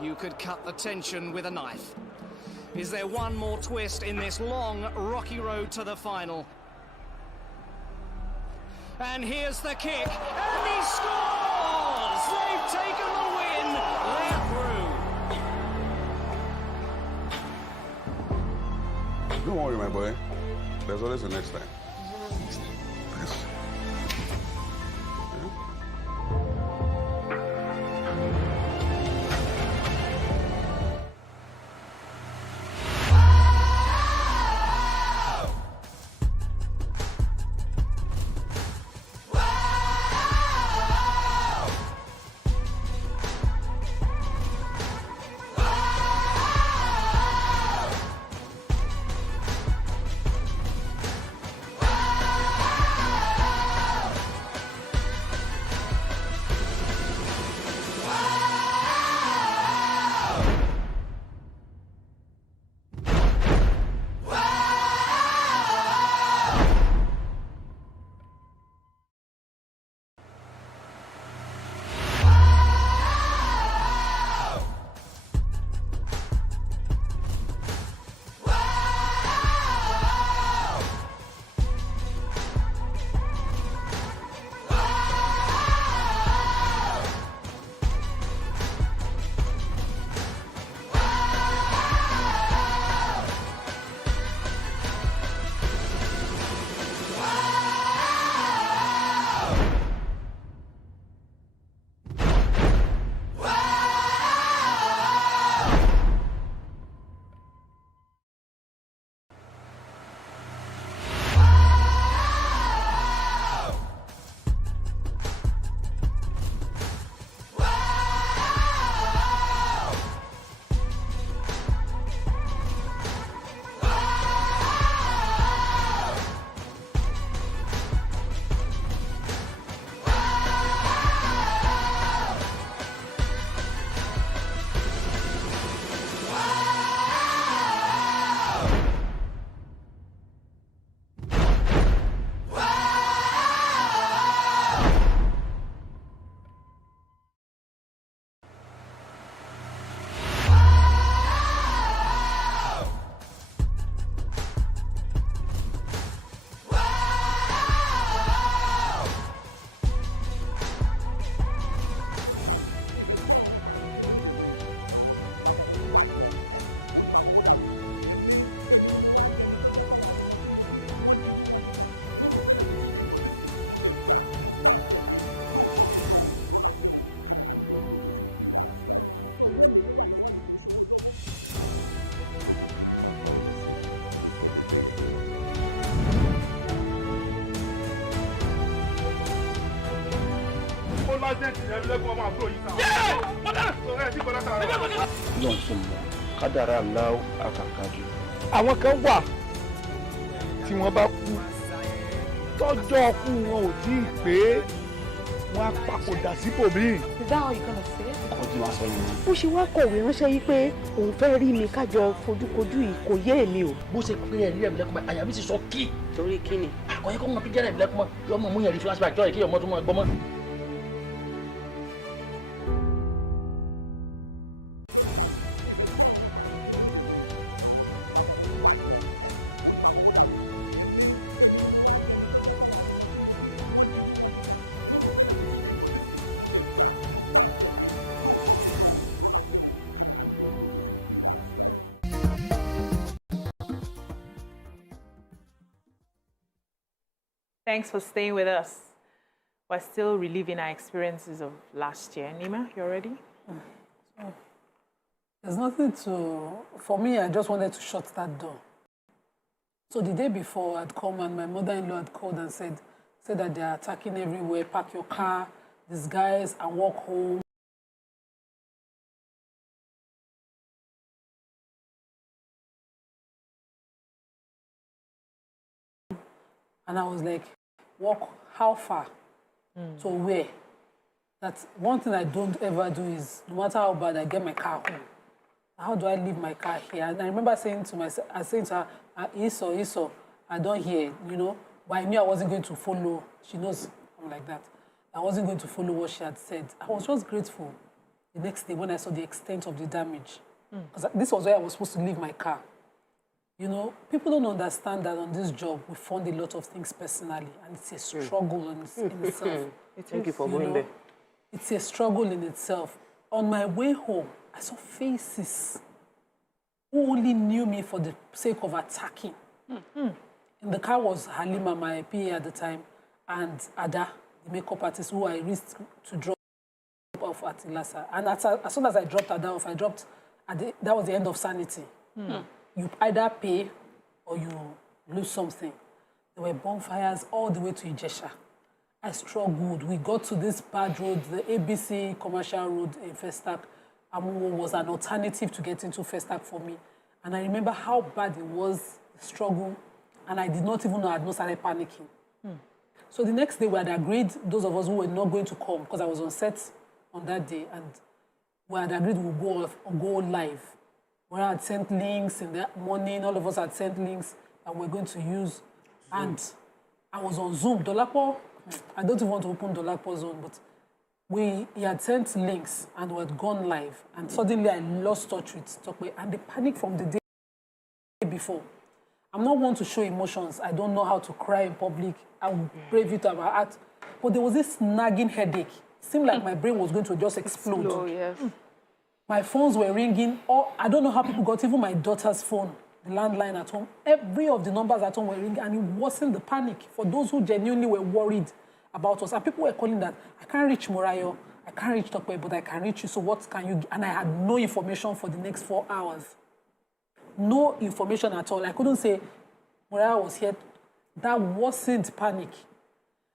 You could cut the tension with a knife. Is there one more twist in this long, rocky road to the final? And here's the kick, and he scores! They've taken the win, they're through. Don't worry, my boy. There's always a next time. Yes. kádàrá aláwọ àkàkàjù. àwọn kan wà tí wọ́n bá kú tọ́jọ́ ọkú wọn ò tí ì pé wọ́n á papòdà síbòmíì. Is that how you're gonna say it? kí wàá sọ yẹn. Bó ṣe wá kọ̀wé ránṣẹ́ yìí pé òun fẹ́ rí mi kájọ fojúkojú yìí kò yé èmi o. Bó ṣe pé ẹ̀rí ẹ̀mí lẹ́kùn àyà mi ti sọ kí. Torí kí ni? Àkọ́yẹ́ kọ́ mọ píjẹ́ ẹ̀mí lẹ́kùn mọ́ yọmọ mú yẹn rí flashback jọ́ ìkí ọmọ tó mọ ẹgbọ́n mọ́. Thanks for staying with us. We're still reliving our experiences of last year. Nima, you ready? There's nothing to... For me, I just wanted to shut that door. So the day before, I'd come and my mother-in-law had called and said that they're attacking everywhere, park your car, these guys, and walk home. And I was like, walk how far? To where? That's one thing I don't ever do is, no matter how bad I get my car home, how do I leave my car here? And I remember saying to myself, I saying to her, Iso, I don't hear, you know, but I knew I wasn't going to follow. She knows I'm like that. I wasn't going to follow what she had said. I was just grateful the next day when I saw the extent of the damage. Because this was where I was supposed to leave my car. You know, people don't understand that on this job, we fund a lot of things personally, and it's a struggle in itself. Thank you for going there. It's a struggle in itself. On my way home, I saw faces who only knew me for the sake of attacking. In the car was Halima, my PA at the time, and Ada, the makeup artist who I risked to drop off at Ilasa. And as soon as I dropped Ada off, that was the end of sanity. You either pay or you lose something. There were bonfires all the way to Ijesha. I struggled. We got to this bad road, the ABC commercial road in Festac. Amuwo was an alternative to get into Festac for me. And I remember how bad it was, the struggle, and I did not even know I had not started panicking. So the next day we had agreed, those of us who were not going to come, because I was on set on that day, and we had agreed we'll go live. We had sent links in the morning. All of us had sent links that we're going to use. And I was on Zoom. Dolapo, I don't even want to open Dolapo's Zoom, but he had sent links and we had gone live. And suddenly I lost touch with Tokwe. And the panic from the day before. I'm not one to show emotions. I don't know how to cry in public. I will brave it to my heart. But there was this nagging headache. It seemed like my brain was going to just explode. Yes. My phones were ringing. I don't know how people got even my daughter's phone, the landline at home. Every of the numbers at home were ringing, and it wasn't the panic for those who genuinely were worried about us. And people were calling that, I can't reach Morayo, I can't reach Tokwe, but I can reach you, so what can you... And I had no information for the next 4 hours. No information at all. I couldn't say, Morayo was here. That wasn't panic.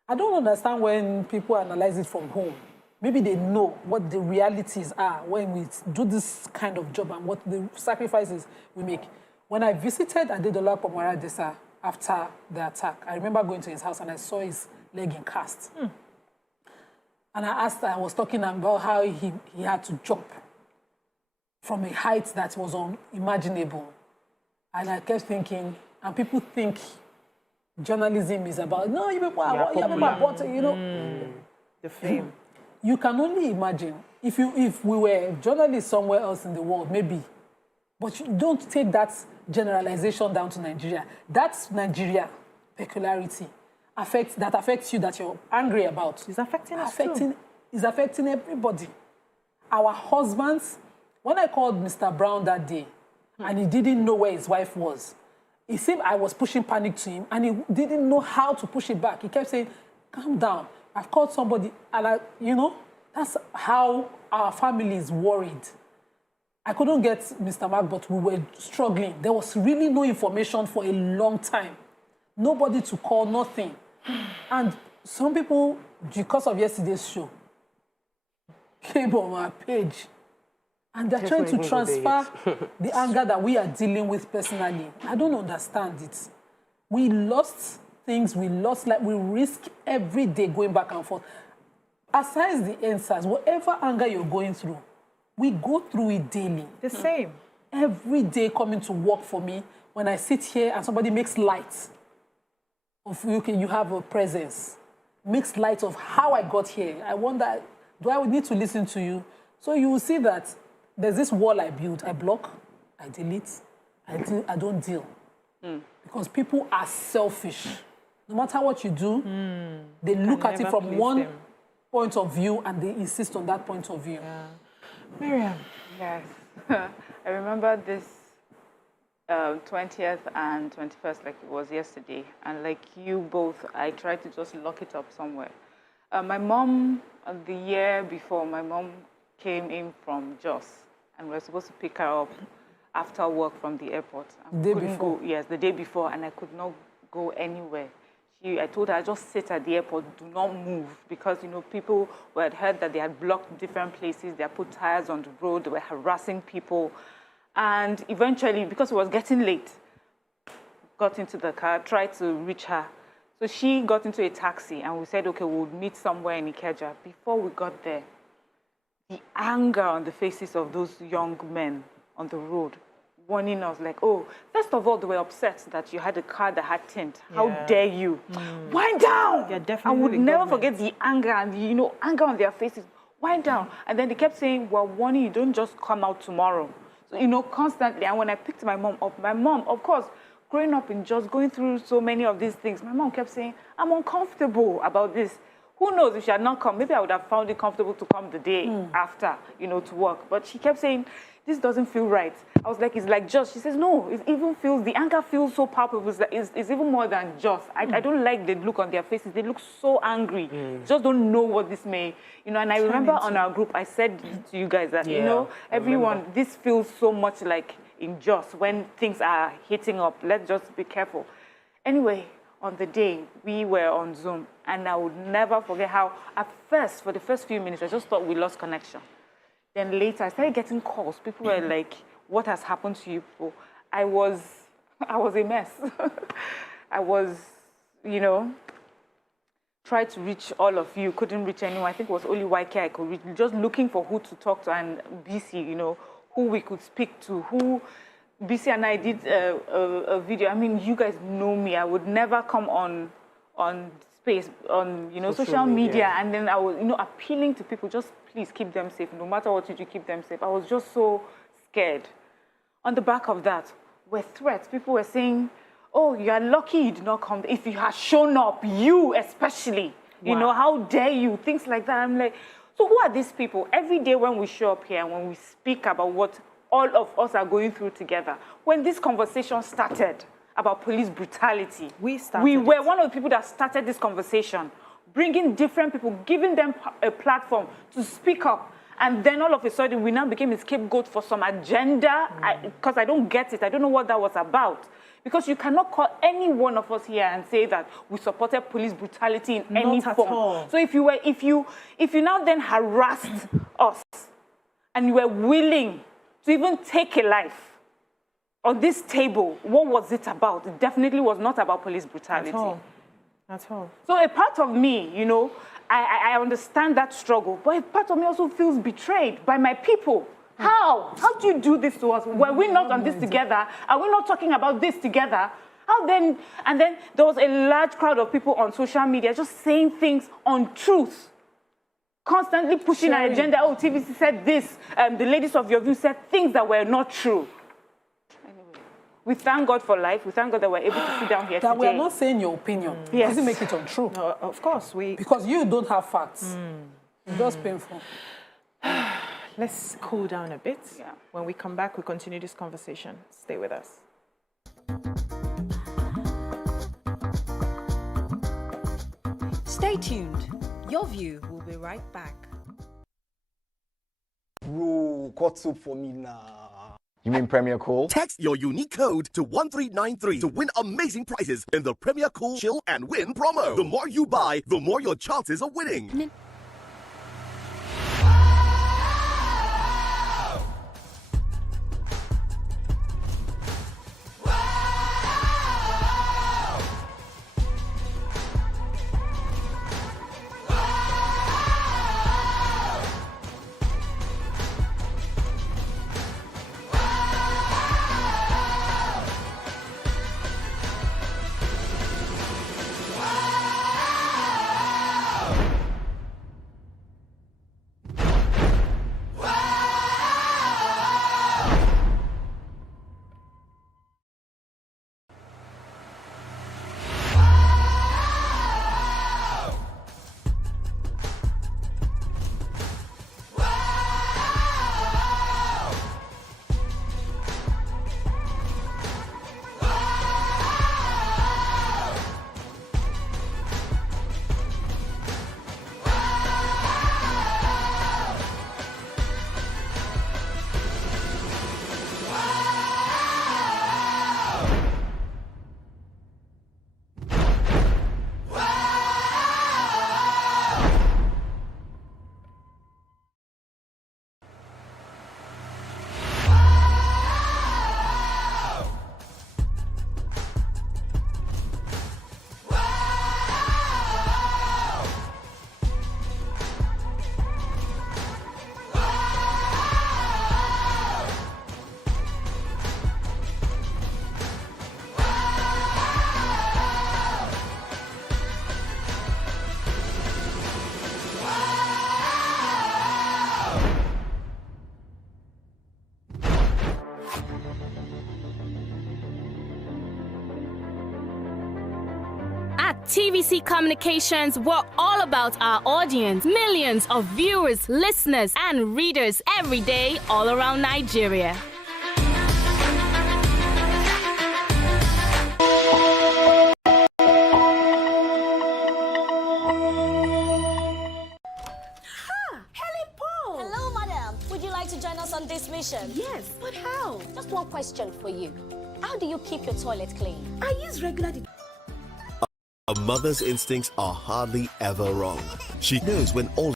I don't understand when people analyze it from home. Maybe they know what the realities are when we do this kind of job and what the sacrifices we make. When I visited Adedola Pomara Desa after the attack, I remember going to his house and I saw his leg in cast. And I was talking about how he had to jump from a height that was unimaginable. And I kept thinking, and people think journalism is about, no, you people are, you know. The fame. You can only imagine, if we were journalists somewhere else in the world, maybe, but you don't take that generalization down to Nigeria. That's Nigeria peculiarity. That affects you, that you're angry about. It's affecting us too. It's affecting everybody. Our husbands, when I called Mr. Brown that day, and he didn't know where his wife was, it seemed I was pushing panic to him, and he didn't know how to push it back. He kept saying, calm down. I've called somebody, and that's how our family is worried. I couldn't get Mr. Mark, but we were struggling. There was really no information for a long time. Nobody to call, nothing. And some people, because of yesterday's show, came on our page. And they're trying to transfer the anger that we are dealing with personally. I don't understand it. We lost things, we risk every day going back and forth. Aside the answers, whatever anger you're going through, We go through it daily. The same. Every day coming to work for me, when I sit here and somebody makes light of you have a presence, makes light of how I got here. I wonder, do I need to listen to you? So you will see that there's this wall I build. I block, I delete, I don't deal. Because people are selfish. No matter what you do, they look at it from one point of view and they insist on that point of view. Yeah. Miriam. Yes. I remember this 20th and 21st, like it was yesterday. And like you both, I tried to just lock it up somewhere. My mom, the year before, my mom came in from Jos. And we were supposed to pick her up after work from the airport. The day before? Yes, the day before. And I could not go anywhere. I told her, just sit at the airport, do not move. Because, you know, people had heard that they had blocked different places. They had put tires on the road. They were harassing people. And eventually, because it was getting late, got into the car, tried to reach her. So she got into a taxi, and we said, okay, we'll meet somewhere in Ikeja. Before we got there, the anger on the faces of those young men on the road, warning us, like, oh, first of all, they were upset that you had a car that had tint. How dare you? Wind down! Yeah, definitely. I would never forget the anger and, you know, anger on their faces. Wind down. And then they kept saying, we're warning you, don't just come out tomorrow. So, you know, constantly. And when I picked my mom up, my mom, of course, growing up in just going through so many of these things, my mom kept saying, I'm uncomfortable about this. Who knows, if she had not come, maybe I would have found it comfortable to come the day after, you know, to work. But she kept saying, this doesn't feel right. I was like, it's like just. She says, no, it even feels, the anger feels so palpable. It's even more than just. I don't like the look on their faces. They look so angry. Just don't know what this may, you know. And I remember on our group, I said to you guys that, you know, everyone, this feels so much like in Jos when things are heating up. Let's just be careful. Anyway, on the day, we were on Zoom, and I would never forget how, at first, for the first few minutes, I just thought we lost connection. Then later, I started getting calls. People were like, what has happened to you people? I was a mess. I was, you know, tried to reach all of you, couldn't reach anyone. I think it was only YK I could reach, just looking for who to talk to, and BC, you know, who we could speak to, who... BC and I did a video. I mean, you guys know me. I would never come on space, on, you know, social media, and then I was, you know, appealing to people, just please keep them safe. No matter what you do, keep them safe. I was just so scared. On the back of that were threats. People were saying, oh, you are lucky you did not come. If you had shown up, you especially, you know, how dare you? Things like that. I'm like, so who are these people? Every day when we show up here and when we speak about what all of us are going through together. When this conversation started about police brutality, we were one of the people that started this conversation, bringing different people, giving them a platform to speak up. And then all of a sudden, we now became a scapegoat for some agenda, because I don't get it. I don't know what that was about. Because you cannot call any one of us here and say that we supported police brutality in any form. All. So if you now then harassed us and you were willing to even take a life on this table, what was it about? It definitely was not about police brutality. At all. So a part of me, you know, I understand that struggle, but a part of me also feels betrayed by my people. How? How do you do this to us? Were we not on this together? Are we not talking about this together? How then? And then there was a large crowd of people on social media just saying things on truth. Constantly pushing an agenda. Oh, TVC said this. The ladies of your view said things that were not true. Anyway, we thank God for life. We thank God that we're able to sit down here that today. We are not saying your opinion. Yes. Doesn't make it untrue. No, of course. Because you don't have facts. It's just painful. Let's cool down a bit. Yeah. When we come back, we continue this conversation. Stay with us. Stay tuned. Your view will be right back. Bro, cut up for me now. You mean Premier Cool? Text your unique code to 1393 to win amazing prizes in the Premier Cool Chill and Win promo. The more you buy, the more your chances of winning. At TVC Communications, we're all about our audience. Millions of viewers, listeners, and readers every day all around Nigeria. Join us on this mission? Yes, but how? Just one question for you. How do you keep your toilet clean? I use regular A mother's instincts are hardly ever wrong. She knows when all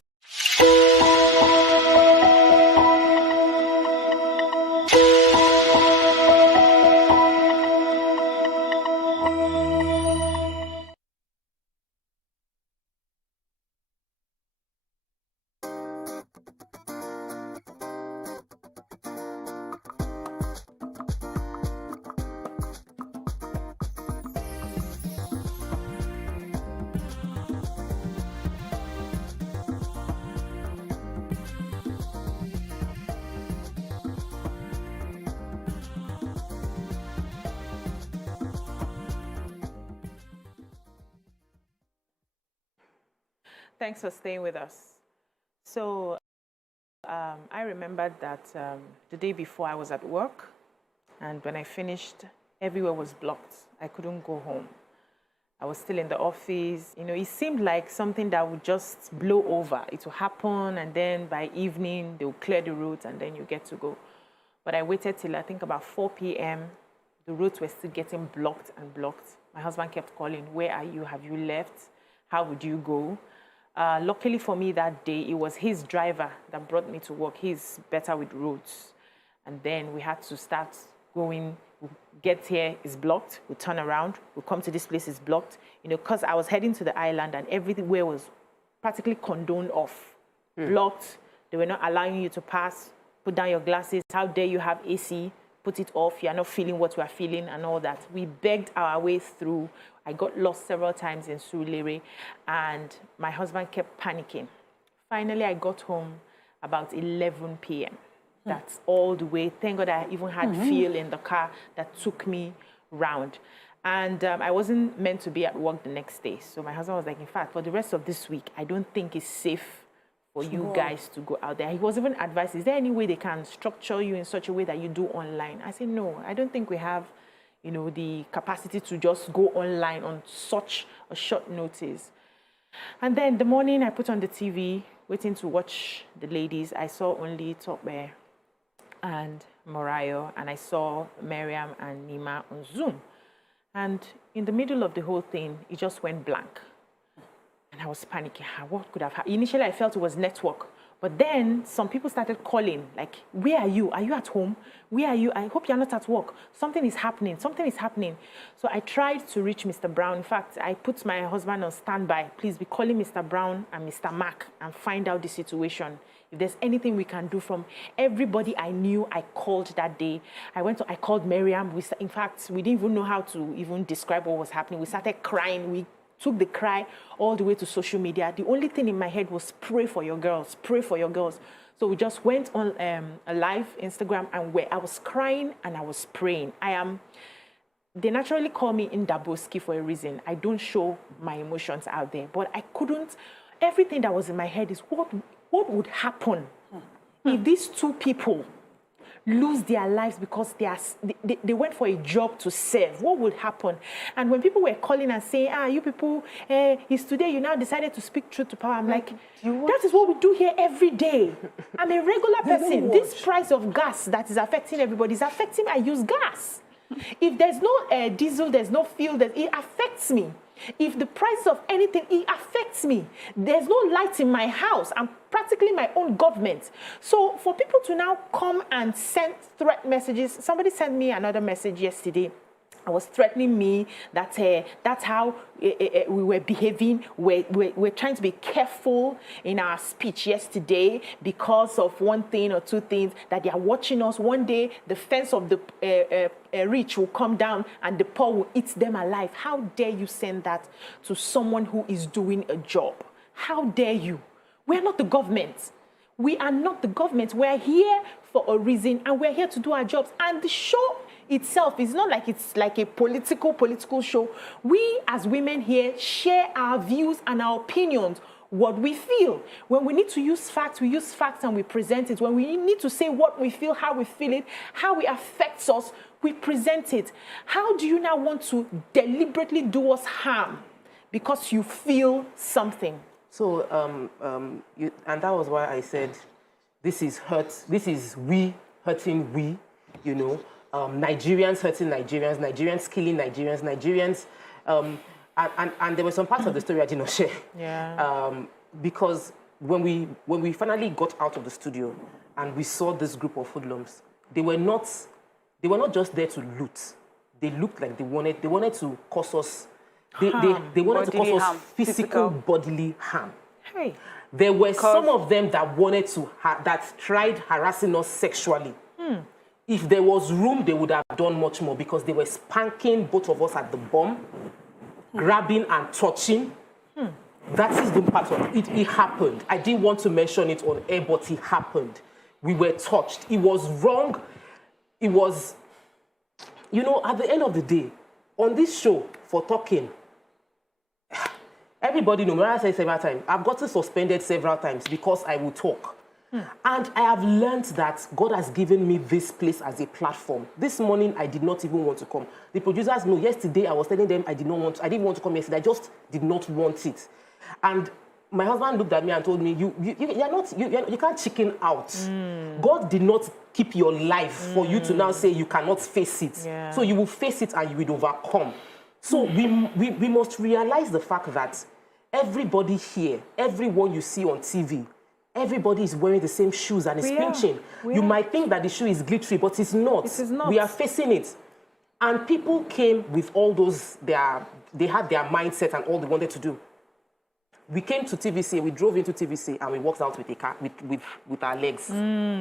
Thanks for staying with us. So I remembered that the day before I was at work, and when I finished, everywhere was blocked. I couldn't go home. I was still in the office. You know, it seemed like something that would just blow over. It will happen, and then by evening, they will clear the roads, and then you get to go. But I waited till I think about 4 p.m. The roads were still getting blocked and blocked. My husband kept calling, "Where are you? Have you left? How would you go?" Luckily for me that day, it was his driver that brought me to work. He's better with roads. And then we had to start going. We get here, it's blocked. We turn around. We come to this place, it's blocked. You know, because I was heading to the island and everywhere was practically condoned off, blocked. They were not allowing you to pass. Put down your glasses. How dare you have AC? Put it off. You are not feeling what we are feeling and all that. We begged our way through. I got lost several times in Surulere, and my husband kept panicking. Finally, I got home about 11 p.m. That's all the way. Thank God I even had fuel in the car that took me round. And I wasn't meant to be at work the next day. So my husband was like, in fact, for the rest of this week, I don't think it's safe for you guys to go out there. He was even advised, is there any way they can structure you in such a way that you do online? I said, no, I don't think we have, you know, the capacity to just go online on such a short notice. And then the morning I put on the TV, waiting to watch the ladies, I saw only Tokbe and Morayo, and I saw Miriam and Nima on Zoom. And in the middle of the whole thing, it just went blank. And I was panicking. What could have happened? Initially, I felt it was network. But then some people started calling, like, where are you? Are you at home? Where are you? I hope you're not at work. Something is happening. Something is happening. So I tried to reach Mr. Brown. In fact, I put my husband on standby. Please be calling Mr. Brown and Mr. Mack and find out the situation. If there's anything we can do. From everybody I knew, I called that day. I called Miriam. In fact, we didn't even know how to even describe what was happening. We started crying. We took the cry all the way to social media. The only thing in my head was pray for your girls, pray for your girls. So we just went on a live Instagram, and where I was crying and I was praying. They naturally call me Ndaboski for a reason. I don't show my emotions out there, but I couldn't. Everything that was in my head is what would happen if these two people lose their lives because they went for a job to serve? What would happen? And when people were calling and saying, you people, it's today you now decided to speak truth to power, I'm like, that is what we do here every day. I'm a regular person. This price of gas that is affecting everybody is affecting me. I use gas. If there's no diesel, there's no fuel, it affects me. If the price of anything, it affects me. There's no light in my house. I'm practically my own government. So for people to now come and send threat messages, somebody sent me another message yesterday. I was threatening me that that's how we were behaving. We're trying to be careful in our speech yesterday because of one thing or two things, that they are watching us. One day, the fence of the rich will come down and the poor will eat them alive. How dare you send that to someone who is doing a job? How dare you? We're not the government. We are not the government. We're here for a reason, and we're here to do our jobs. And the show itself is not like it's like a political show. We as women here share our views and our opinions, what we feel. When we need to use facts, we use facts and we present it. When we need to say what we feel, how we feel it, how it affects us, we present it. How do you now want to deliberately do us harm because you feel something? So, and that was why I said, this is we hurting we, you know, Nigerians hurting Nigerians, Nigerians killing Nigerians, and there were some parts of the story I did not share. Yeah. Because when we finally got out of the studio and we saw this group of hoodlums, they were not just there to loot. They looked like they wanted to cause us. They wanted to cause us physical bodily harm. Hey. There were some of them that wanted to that tried harassing us sexually. If there was room, they would have done much more because they were spanking both of us at the bum, grabbing and touching. That is the part of it. It happened. I didn't want to mention it on air, but it happened. We were touched. It was wrong. It was, you know, at the end of the day, on this show, for talking, everybody, no matter I say several times, I've gotten suspended several times because I will talk. And I have learned that God has given me this place as a platform. This morning, I did not even want to come. The producers know, yesterday I was telling them I didn't want to come yesterday. I just did not want it. And my husband looked at me and told me, you can't chicken out. God did not keep your life for you to now say you cannot face it. Yeah. So you will face it and you will overcome. So we must realize the fact that everybody here, everyone you see on TV, everybody is wearing the same shoes and is pinching. You might think that the shoe is glittery, but it's not. It is not. We are facing it. And people came with all those, they had their mindset and all they wanted to do. We came to TVC, we drove into TVC, and we walked out with a car, with our legs.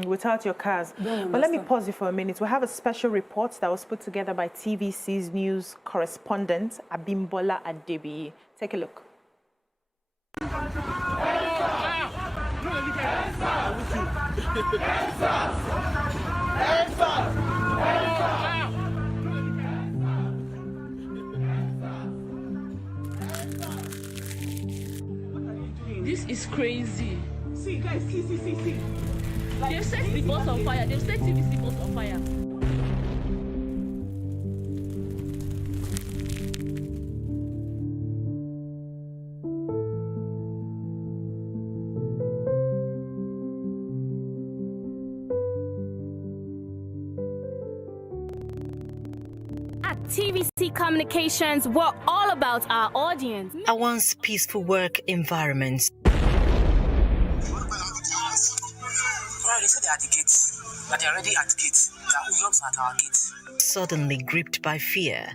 Without your cars. But let me pause you for a minute. We have a special report that was put together by TVC's news correspondent, Abimbola Adebi. Take a look. This is crazy. See, guys, see. Like, they've set the bus on fire. They've set TVC bus on fire. At TVC Communications, we're all about our audience. A once peaceful work environment. They say they are at the gates, but they're already at the gates. There are hoodlums at our gates. Suddenly gripped by fear,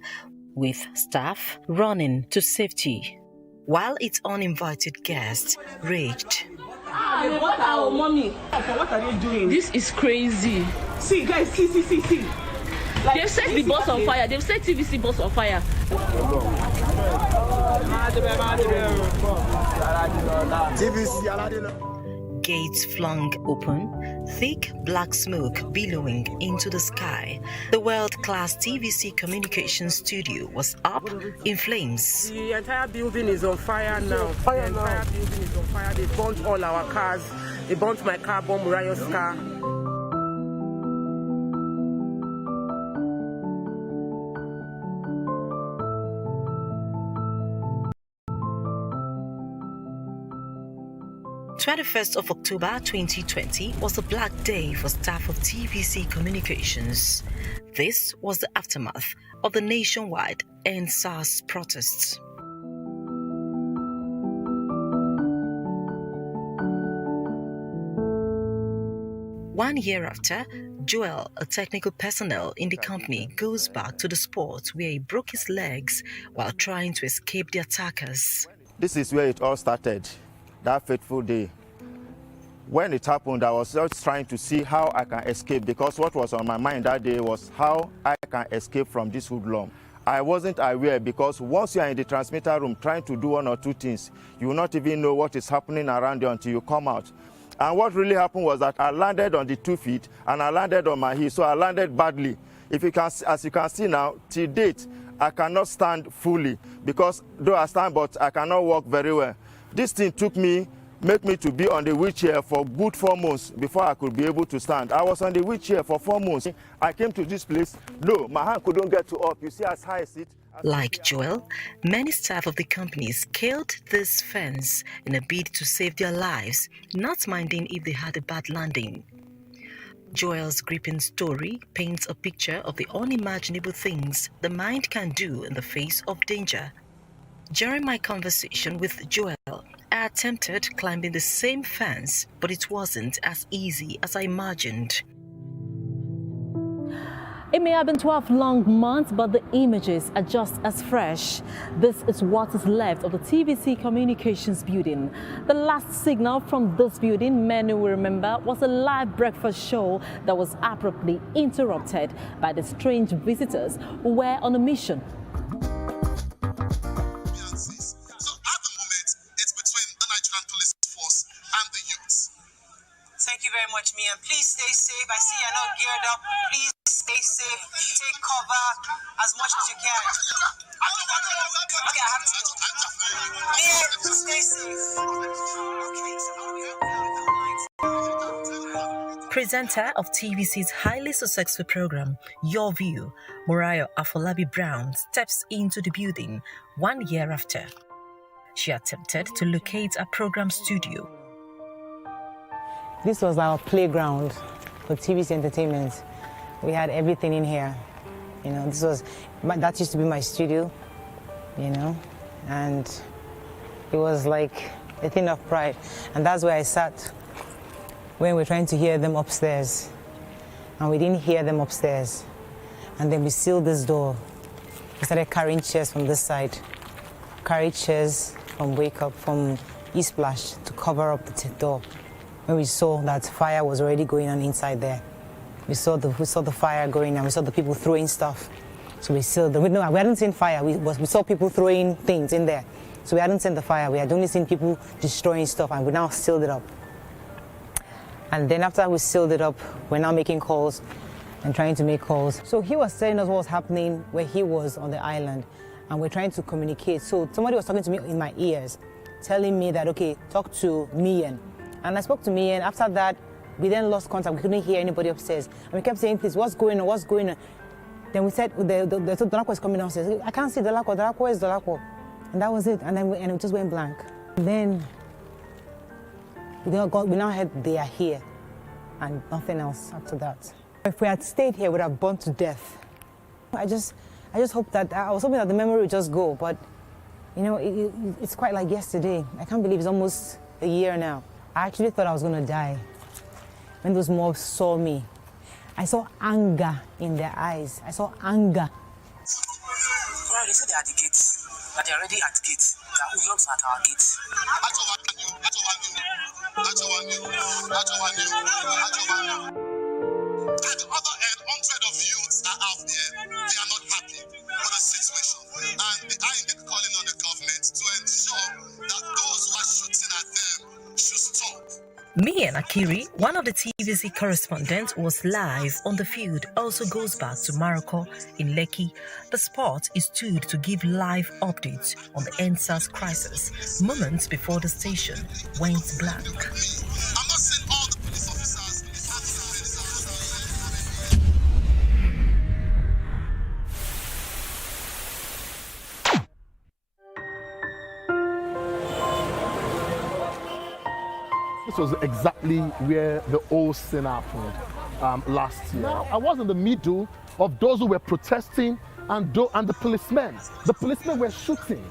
with staff running to safety, while its uninvited guests raged. They bought our money. What are they doing? This is crazy. See, guys, see. Like, they've set the bus on fire. They've set TVC bus on fire. Gates flung open, thick black smoke billowing into the sky. The world-class TVC communications studio was up in flames. The entire building is on fire now. The entire building is on fire. They burnt all our cars. They burnt my car, bombed Murayo's car. of October 2020 was a black day for staff of TVC Communications. This was the aftermath of the nationwide EndSARS protests. One year after, Joel, a technical personnel in the company, goes back to the spot where he broke his legs while trying to escape the attackers. This is where it all started, that fateful day. When it happened, I was just trying to see how I can escape, because what was on my mind that day was how I can escape from this hoodlum. I wasn't aware, because once you are in the transmitter room trying to do one or two things, you will not even know what is happening around you until you come out. And what really happened was that I landed on the 2 feet and I landed on my heel, so I landed badly. If you can, as you can see now, till date, I cannot stand fully because though I stand, but I cannot walk very well. This thing make me to be on the wheelchair for good 4 months before I could be able to stand. I was on the wheelchair for 4 months. I came to this place. No, my hand couldn't get to up. You see as high as it. Like Joel, many staff of the company scaled this fence in a bid to save their lives, not minding if they had a bad landing. Joel's gripping story paints a picture of the unimaginable things the mind can do in the face of danger. During my conversation with Joel, I attempted climbing the same fence, but it wasn't as easy as I imagined. It may have been 12 long months, but the images are just as fresh. This is what is left of the TVC Communications building. The last signal from this building, many will remember, was a live breakfast show that was abruptly interrupted by the strange visitors who were on a mission. Thank you very much, Mia. Please stay safe. I see you're not geared up. Please stay safe. Take cover as much as you can. Okay, I have to stay safe. Presenter of TVC's highly successful program, Your View, Moriah Afolabi Brown, steps into the building 1 year after. She attempted to locate a program studio. This was our playground for TVC Entertainment. We had everything in here. You know, that used to be my studio, you know, and it was like a thing of pride. And that's where I sat when we were trying to hear them upstairs. And we didn't hear them upstairs. And then we sealed this door. We started carrying chairs from this side, carried chairs from Wake Up, from E-Splash to cover up the door. When we saw that fire was already going on inside there. We saw the fire going and we saw the people throwing stuff. So we sealed we hadn't seen fire, we saw people throwing things in there. So we hadn't seen the fire, we had only seen people destroying stuff, and we now sealed it up. And then after we sealed it up, we're now making calls and trying to make calls. So he was telling us what was happening where he was on the island, and we're trying to communicate. So somebody was talking to me in my ears, telling me that, okay, talk to Mian. And I spoke to Mian. After that, we then lost contact. We couldn't hear anybody upstairs. And we kept saying, please, what's going on, what's going on? Then we said, the Dolakwa is coming downstairs. I can't see Dolakwa, Dolakwa is Dolakwa. And that was it. And then it just went blank. And then we now heard they are here. And nothing else after that. If we had stayed here, we would have burned to death. I just hope that, I was hoping that the memory would just go. But, you know, it's quite like yesterday. I can't believe it's almost a year now. I actually thought I was going to die. When those mobs saw me, I saw anger in their eyes. I saw anger. Well, they said they're at the gates. But they're already at the gates. There are Uyons at our gates. At the other end, hundreds of youths are out there. They are not happy with the situation. And they are indeed calling on the government to ensure that those who are shooting at them should stop. Mian Akiri, one of the TVC correspondents, was live on the field, also goes back to Morocco in Lekki. The spot is stood to give live updates on the NSAS crisis, moments before the station went blank. I'm not saying all the police officers This was exactly where the whole scene happened last year. I was in the middle of those who were protesting and the policemen. The policemen were shooting.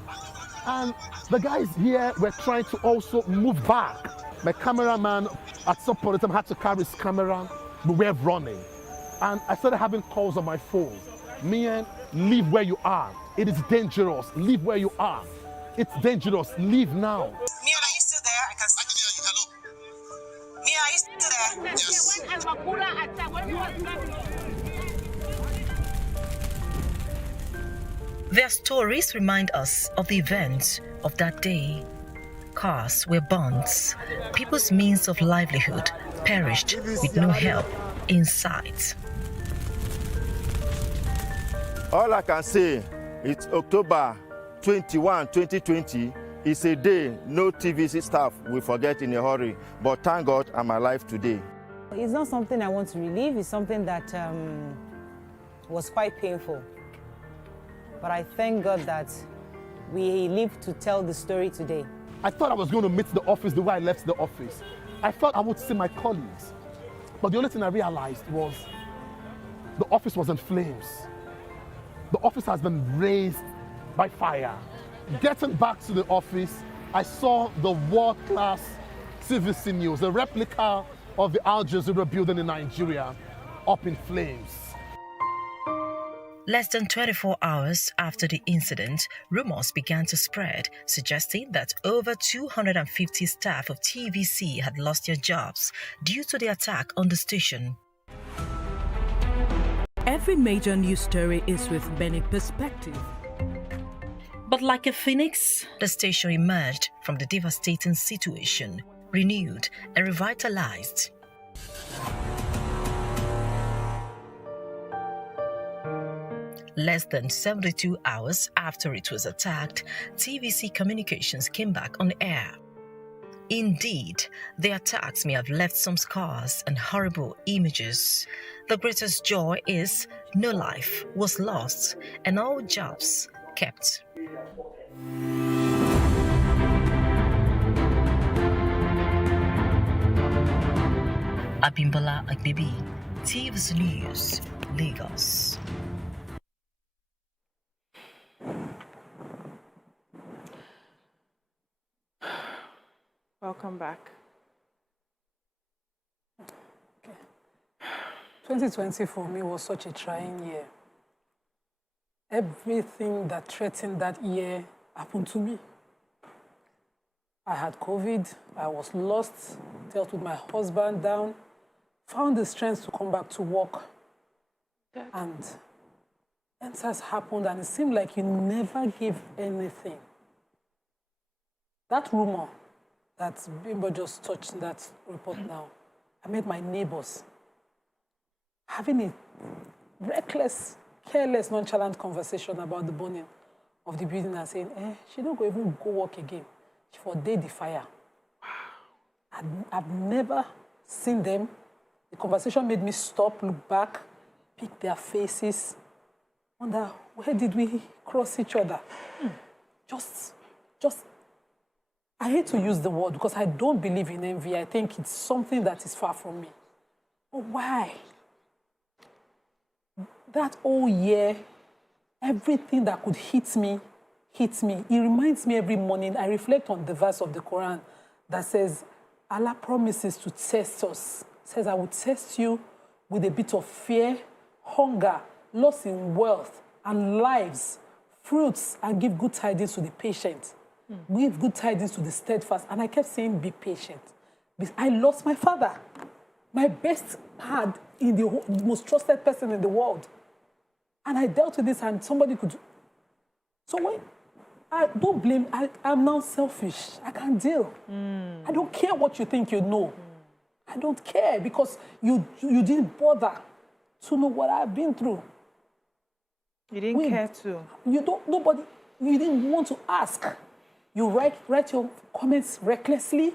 And the guys here were trying to also move back. My cameraman at some point in time had to carry his camera. We were running. And I started having calls on my phone. Mian, leave where you are. It is dangerous. Leave where you are. It's dangerous. Leave now. Mian, are you still there? I can hear you. Hello. Mia, are you still there? Yes. Their stories remind us of the events of that day. Cars were burnt. People's means of livelihood perished with no help in sight. All I can say, it's October 21, 2020. It's a day no TVC staff will forget in a hurry. But thank God I'm alive today. It's not something I want to relive. It's something that was quite painful. But I thank God that we live to tell the story today. I thought I was going to meet the office the way I left the office. I thought I would see my colleagues. But the only thing I realized was the office was in flames. The office has been razed by fire. Getting back to the office, I saw the world-class TVC News, a replica of the Al Jazeera building in Nigeria, up in flames. Less than 24 hours after the incident, rumors began to spread, suggesting that over 250 staff of TVC had lost their jobs due to the attack on the station. Every major news story is with many perspectives. But like a phoenix, the station emerged from the devastating situation, renewed and revitalized. Less than 72 hours after it was attacked, TVC Communications came back on air. Indeed, the attacks may have left some scars and horrible images. The greatest joy is no life was lost and all jobs kept. Abimbola Agbebi, TVC News, Lagos. Welcome back. 2020 for me was such a trying year. Everything that threatened that year happened to me. I had COVID, I was lost, dealt with my husband down, found the strength to come back to work. And answers happened and it seemed like you never gave anything. That rumor that Bimbo just touched in that report now, I met my neighbors having a reckless, careless, nonchalant conversation about the burning of the building and saying, she don't go even go work again. She for day the fire. I've never seen them. The conversation made me stop, look back, pick their faces, wonder, where did we cross each other? Just, I hate to use the word because I don't believe in envy. I think it's something that is far from me. But why? That whole year, everything that could hit me, hits me. It reminds me every morning, I reflect on the verse of the Quran that says, Allah promises to test us. Says, I will test you with a bit of fear, hunger, loss in wealth and lives, fruits, and give good tidings to the patient. Give good tidings to the steadfast. And I kept saying, be patient. Because I lost my father, my best hand in the most trusted person in the world. And I dealt with this and somebody could. So when, I don't blame, I'm now selfish. I can't deal. I don't care what you think you know. I don't care because you didn't bother to know what I've been through. You didn't care to. You didn't want to ask. You write your comments recklessly.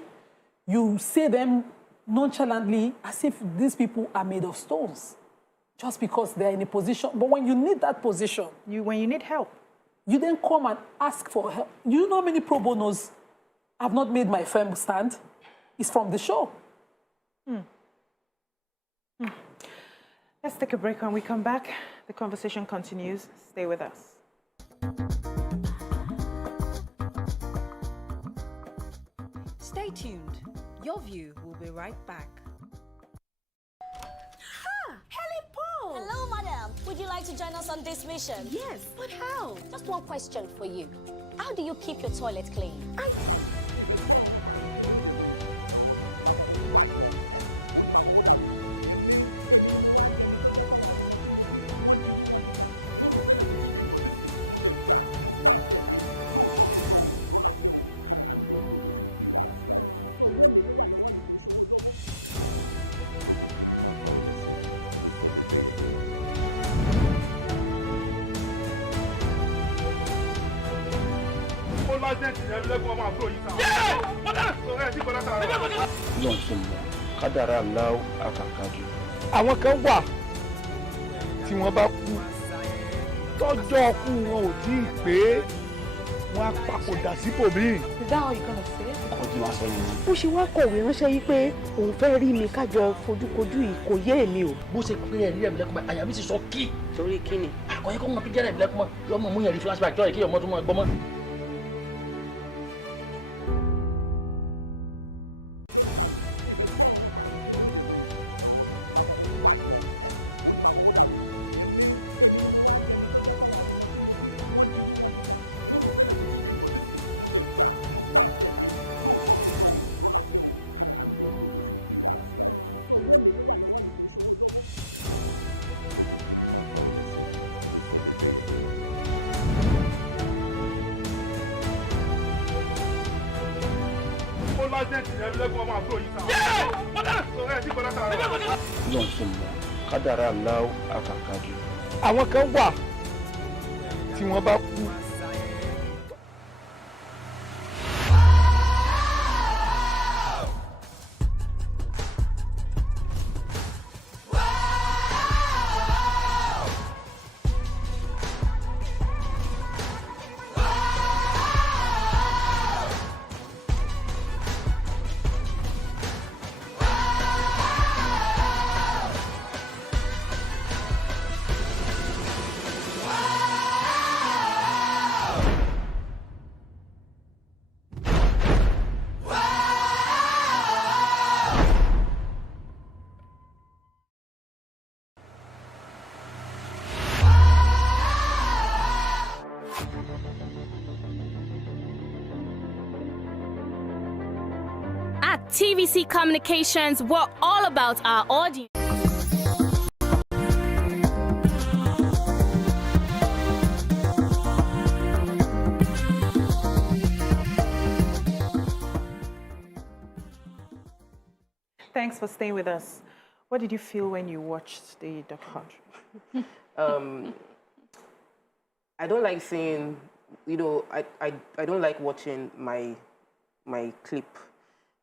You say them nonchalantly as if these people are made of stones just because they're in a position. But when you need that position, when you need help, you then come and ask for help. You know how many pro bonos have not made my firm stand? It's from the show. Let's take a break. When we come back, the conversation continues. Stay with us. Stay tuned. Your View will be right back. Helen Paul! Hello, madam. Would you like to join us on this mission? Yes, but how? Just one question for you. How do you keep your toilet clean? àwọn kan wà tí wọ́n bá kú tọ́jọ́ kú wọn ò tí ì pé wọ́n á papòdà síbòmíì. Is that how you gonna say it? Bó ṣe wá kọ̀wé ránṣẹ́ yìí pé òun fẹ́ rí mi kájọ fojúkojú yìí kò yé èmi o. Bó ṣe pé ẹ̀rí ẹ̀mí lẹ́kùnmọ́ àyà mi ti sọ kí. Torí kí ni? Àkọ́yẹ́ kọ́ mọ píjẹ́rẹ́ ẹ̀mí lẹ́kùnmọ́ yọmọ mú yẹn rí flashback jọ́ ìkí ọmọ tó mọ ẹgbọ́n mọ́. àwọn kan wà tí wọ́n bá kú. At TVC Communications, we're all about our audience. Thanks for staying with us. What did you feel when you watched the documentary? I don't like seeing, I don't like watching my clip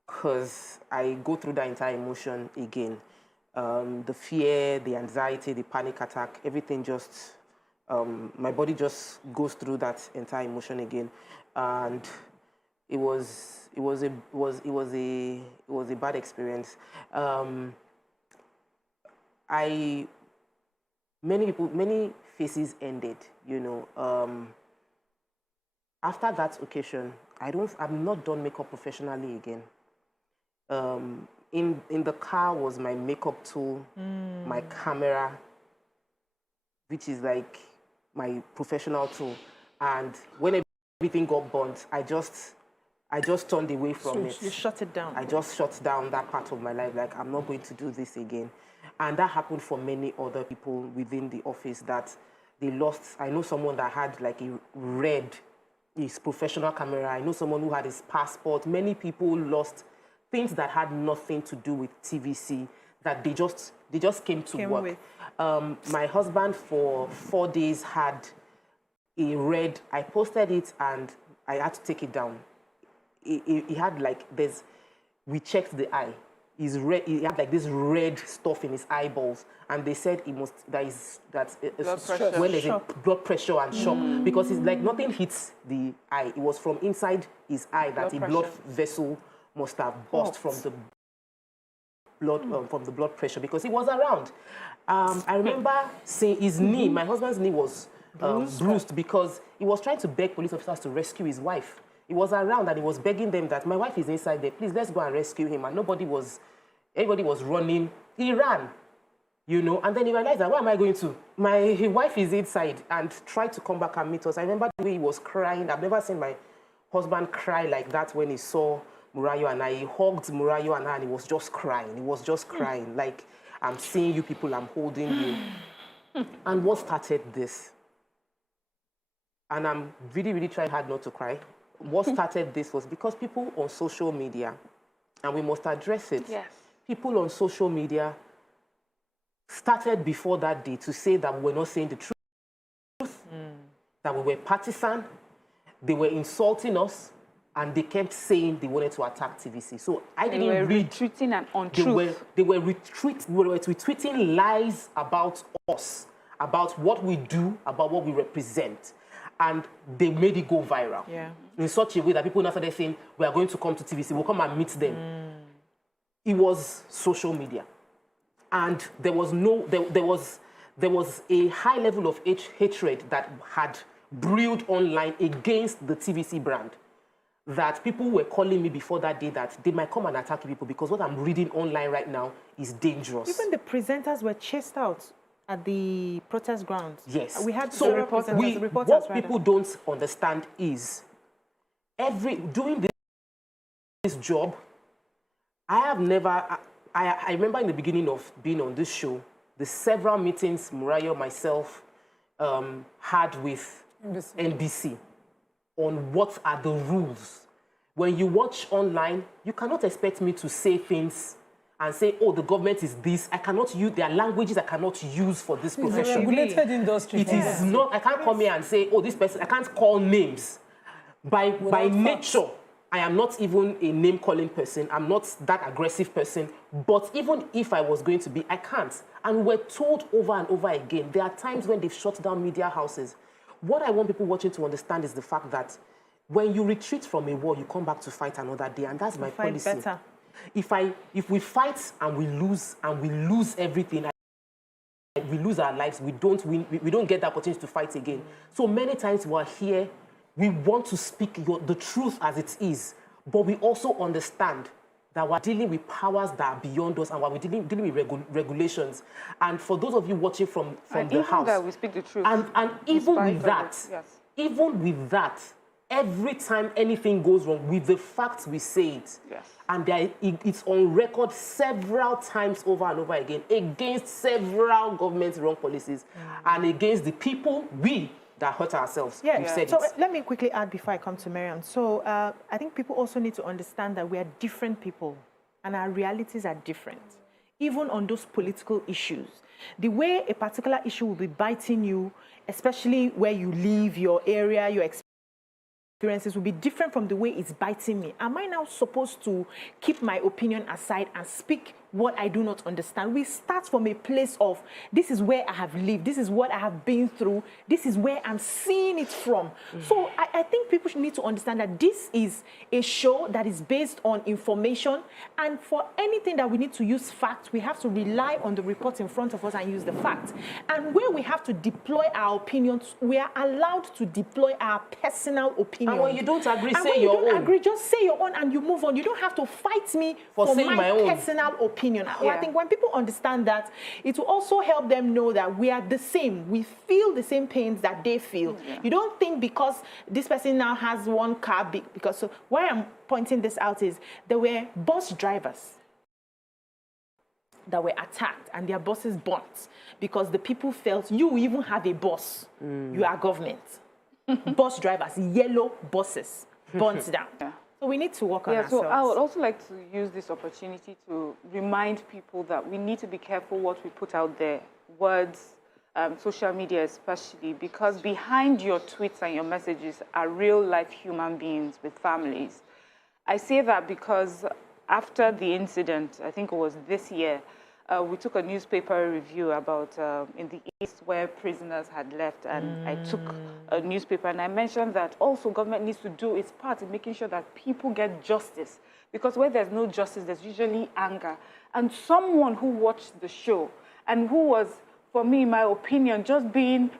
because I go through that entire emotion again. The fear, the anxiety, the panic attack, everything just, my body just goes through that entire emotion again. And it was a bad experience. Many faces ended, after that occasion, I'm not done makeup professionally again. In the car was my makeup tool, my camera, which is like my professional tool. And when everything got burnt, I just turned away from it. You shut it down. I just shut down that part of my life. Like, I'm not going to do this again. And that happened for many other people within the office that they lost. I know someone that had like his professional camera. I know someone who had his passport. Many people lost things that had nothing to do with TVC, that they just came to work. My husband for 4 days had a red, I posted it and I had to take it down. He had like this, we checked the eye. He had like this red stuff in his eyeballs, and they said when there's a blood pressure and shock, because it's like nothing hits the eye. It was from inside his eye that a blood vessel must have burst from the blood pressure, because he was around. I remember seeing his knee. My husband's knee was bruised because he was trying to beg police officers to rescue his wife. He was around and he was begging them that my wife is inside there, please let's go and rescue him. And everybody was running. He ran, and then he realized that, where am I going to? My wife is inside, and tried to come back and meet us. I remember the way he was crying. I've never seen my husband cry like that when he saw Murayo and I. He hugged Murayo and I, and he was just crying. He was just crying, like, I'm seeing you people, I'm holding you. And what started this? And I'm really, really trying hard not to cry. What started this was because people on social media, and we must address it, yes. People on social media started before that day to say that we were not saying the truth, that we were partisan, they were insulting us, and they kept saying they wanted to attack TVC. So I didn't read. retweeting an untruth. They were retweeting lies about us, about what we do, about what we represent. And they made it go viral in such a way that people now started saying, we are going to come to TVC, we'll come and meet them. It was social media. And there was a high level of hatred that had brewed online against the TVC brand, that people were calling me before that day that they might come and attack people because what I'm reading online right now is dangerous. Even the presenters were chased out at the protest grounds. Yes. We had so reporters, what people don't understand is doing this job, I remember in the beginning of being on this show, the several meetings Mariah, myself, had with NBC on what are the rules. When you watch online, you cannot expect me to say things and say, oh, the government is this. I cannot use, there are languages I cannot use for this profession. It's a regulated industry. It is not, I can't come here and say, oh, this person, I can't call names. By nature, I am not even a name-calling person. I'm not that aggressive person. But even if I was going to be, I can't. And we're told over and over again, there are times when they've shut down media houses. What I want people watching to understand is the fact that when you retreat from a war, you come back to fight another day. And that's my policy. Better. If we fight and we lose everything, we lose our lives, we don't get the opportunity to fight again. So many times we're here, we want to speak the truth as it is, but we also understand that we're dealing with powers that are beyond us, and we're dealing with regulations. And for those of you watching from the house, that we speak the truth. And even with that, every time anything goes wrong, with the facts we say it. Yes. And it's on record several times over and over again against several government wrong policies and against the people that hurt ourselves. So let me quickly add before I come to Miriam. So I think people also need to understand that we are different people and our realities are different. Even on those political issues, the way a particular issue will be biting you, especially where you live, your area, your experiences will be different from the way it's biting me. Am I now supposed to keep my opinion aside and speak what I do not understand? We start from a place of, this is where I have lived, this is what I have been through, this is where I'm seeing it from. So I think people should need to understand that this is a show that is based on information, and for anything that we need to use facts, we have to rely on the reports in front of us and use the facts. And where we have to deploy our opinions, we are allowed to deploy our personal opinions. And when you don't agree, and say your own. When you don't agree, just say your own and you move on. You don't have to fight me for my personal opinion. I think when people understand that, it will also help them know that we are the same. We feel the same pains that they feel. You don't think because this person now has one car, because so why I'm pointing this out is there were bus drivers that were attacked and their buses burnt because the people felt you even have a bus. You are government. Bus drivers, yellow buses, burnt down. So we need to work on ourselves. So I would also like to use this opportunity to remind people that we need to be careful what we put out there, words, social media especially, because behind your tweets and your messages are real-life human beings with families. I say that because after the incident, I think it was this year, we took a newspaper review about in the East where prisoners had left, and I took a newspaper and I mentioned that also government needs to do its part in making sure that people get justice, because where there's no justice, there's usually anger. And someone who watched the show and who was, for me, in my opinion, just being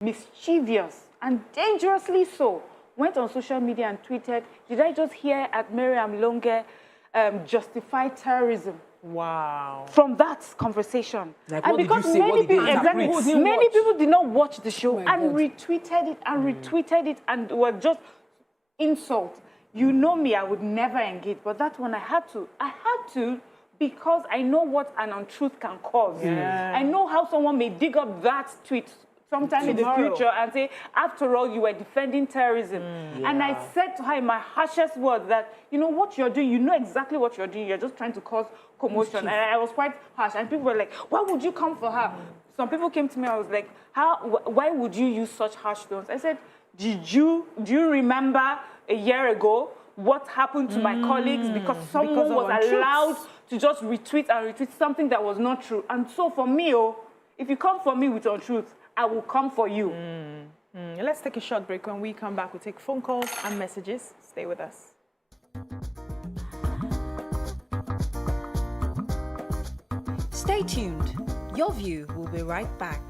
mischievous and dangerously so, went on social media and tweeted, "Did I just hear at Miriam Longe justify terrorism?" Wow. From that conversation. Like, and because many people did not watch the show and retweeted it and retweeted it and were just insult. You know me, I would never engage, but that one I had to because I know what an untruth can cause. I know how someone may dig up that tweet sometime in the future and say, after all, you were defending terrorism. And I said to her in my harshest words that, you know what you're doing, you know exactly what you're doing, you're just trying to cause commotion. And I was quite harsh. And people were like, why would you come for her? Some people came to me, I was like, why would you use such harsh tones? I said, do you remember a year ago what happened to my colleagues because someone was allowed to just retweet something that was not true? And so for me, if you come for me with untruth, I will come for you. Let's take a short break. When we come back, we'll take phone calls and messages. Stay with us. Stay tuned. Your View will be right back.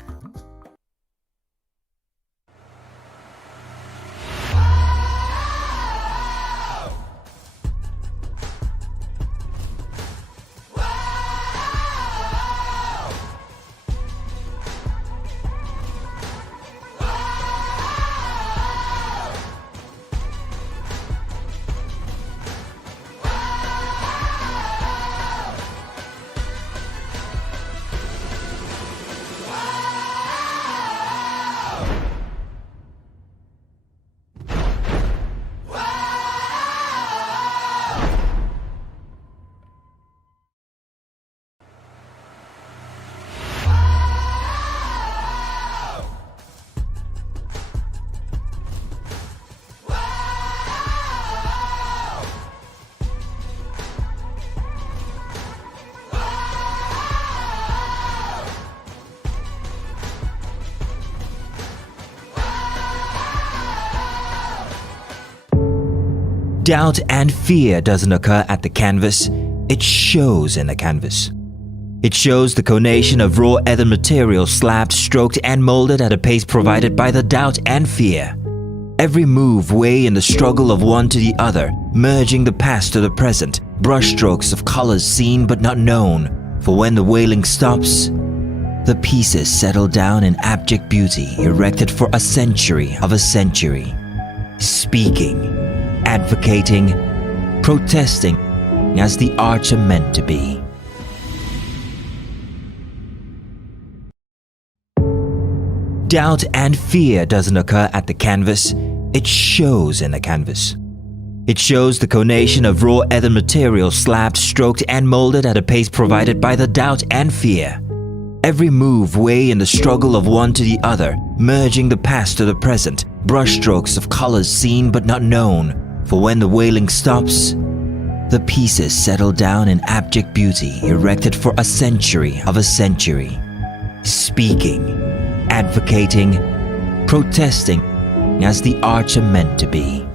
Doubt and fear doesn't occur at the canvas, it shows in the canvas. It shows the conation of raw earthen material slabbed, stroked and molded at a pace provided by the doubt and fear. Every move way in the struggle of one to the other, merging the past to the present, brushstrokes of colors seen but not known. For when the wailing stops, the pieces settle down in abject beauty erected for a century of a century. Speaking, advocating, protesting as the arts are meant to be. Doubt and fear doesn't occur at the canvas, it shows in the canvas. It shows the conation of raw earthen material slabbed, stroked and molded at a pace provided by the doubt and fear. Every move way in the struggle of one to the other, merging the past to the present, brushstrokes of colors seen but not known. For when the wailing stops, the pieces settle down in abject beauty erected for a century of a century. Speaking, advocating, protesting as the arts are meant to be.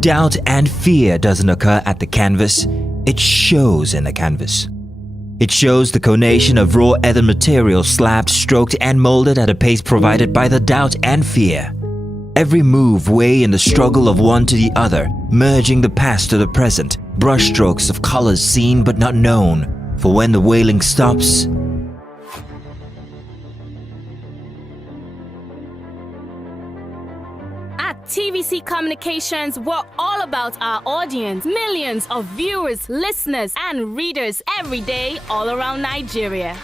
Doubt and fear doesn't occur at the canvas, it shows in the canvas. It shows the conation of raw earthen material slabbed, stroked and molded at a pace provided by the doubt and fear. Every move way in the struggle of one to the other, merging the past to the present, brushstrokes of colors seen but not known. For when the wailing stops, At TVC Communications, we're all about our audience. Millions of viewers, listeners, and readers every day all around Nigeria.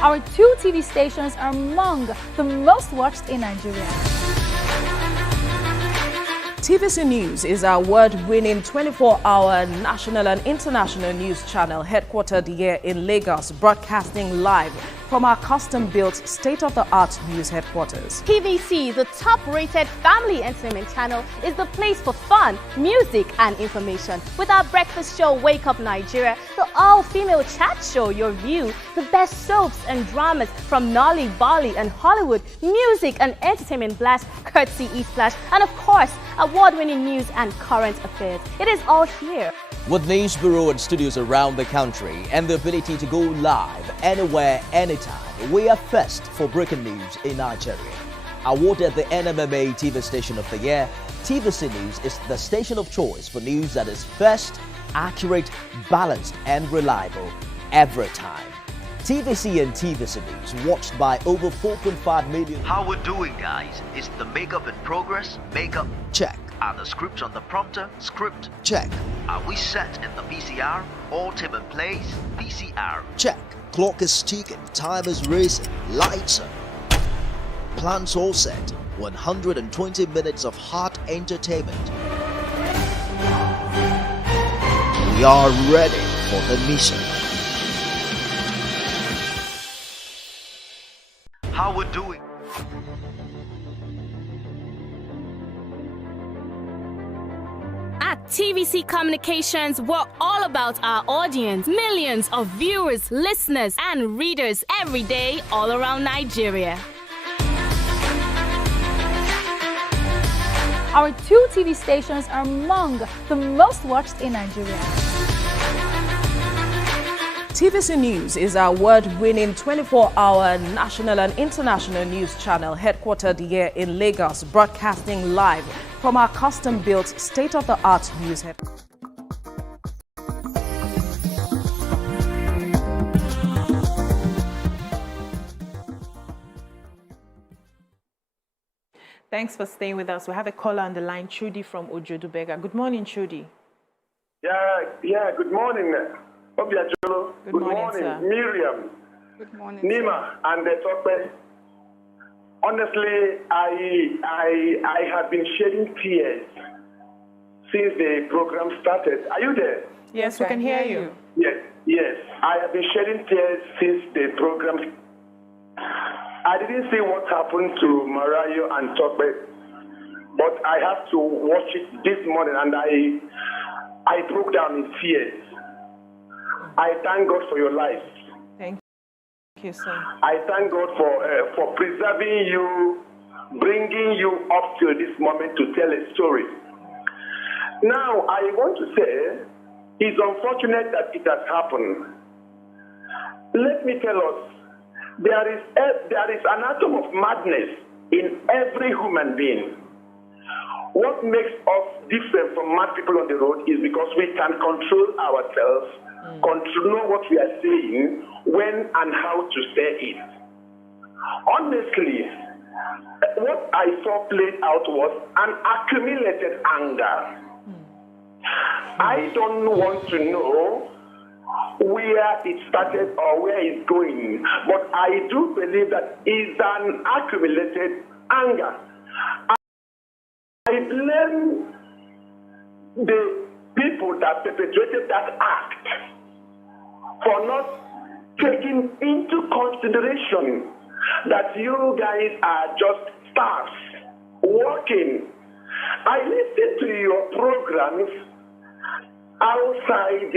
Our 2 TV stations are among the most watched in Nigeria. TVC News is our award-winning 24-hour national and international news channel headquartered here in Lagos, broadcasting live from our custom-built state-of-the-art news headquarters. TVC, the top-rated family entertainment channel, is the place for fun, music and information. With our breakfast show, Wake Up Nigeria, the all-female chat show, Your View, the best soaps and dramas from Nolly, Bolly and Hollywood, music and entertainment blast, courtesy E-Splash, and of course, award-winning news and current affairs. It is all here. With news bureau and studios around the country and the ability to go live anywhere, anytime, we are first for breaking news in Nigeria. Awarded the NMMA TV Station of the Year, TVC News is the station of choice for news that is first, accurate, balanced and reliable every time. TVC and TVC News watched by over 4.5 million. How we're doing, guys? Is the makeup in progress? Makeup check. Are the scripts on the prompter? Script check. Are we set in the VCR? All team in place? VCR check. Clock is ticking, time is racing, lights on. Plans all set. 120 minutes of hot entertainment. We are ready for the mission. how we're doing. At TVC Communications, we're all about our audience. Millions of viewers, listeners, and readers every day, all around Nigeria. Our 2 TV stations are among the most watched in Nigeria. TVC News is our award-winning 24-hour national and international news channel headquartered here in Lagos, broadcasting live from our custom-built state-of-the-art news headquarters. Thanks for staying with us. We have a caller on the line, Chudi from Ojodubega. Good morning, Chudi. Yeah, good morning. Good morning, sir. Miriam. Good morning, Nima, and Tope. Honestly, I have been shedding tears since the program started. Are you there? Yes, we can hear you. Yes. I have been shedding tears since the program. I didn't see what happened to Marayo and Tope, but I have to watch it this morning, and I broke down in tears. I thank God for your life. Thank you, sir. I thank God for preserving you, bringing you up to this moment to tell a story. Now, I want to say, it's unfortunate that it has happened. Let me tell us, there is an atom of madness in every human being. What makes us different from mad people on the road is because we can control ourselves, know what we are saying, when and how to say it. Honestly, what I saw played out was an accumulated anger. I don't want to know where it started or where it's going, but I do believe that it's an accumulated anger. I blame the people that perpetrated that act for not taking into consideration that you guys are just staffs working. I listen to your programs outside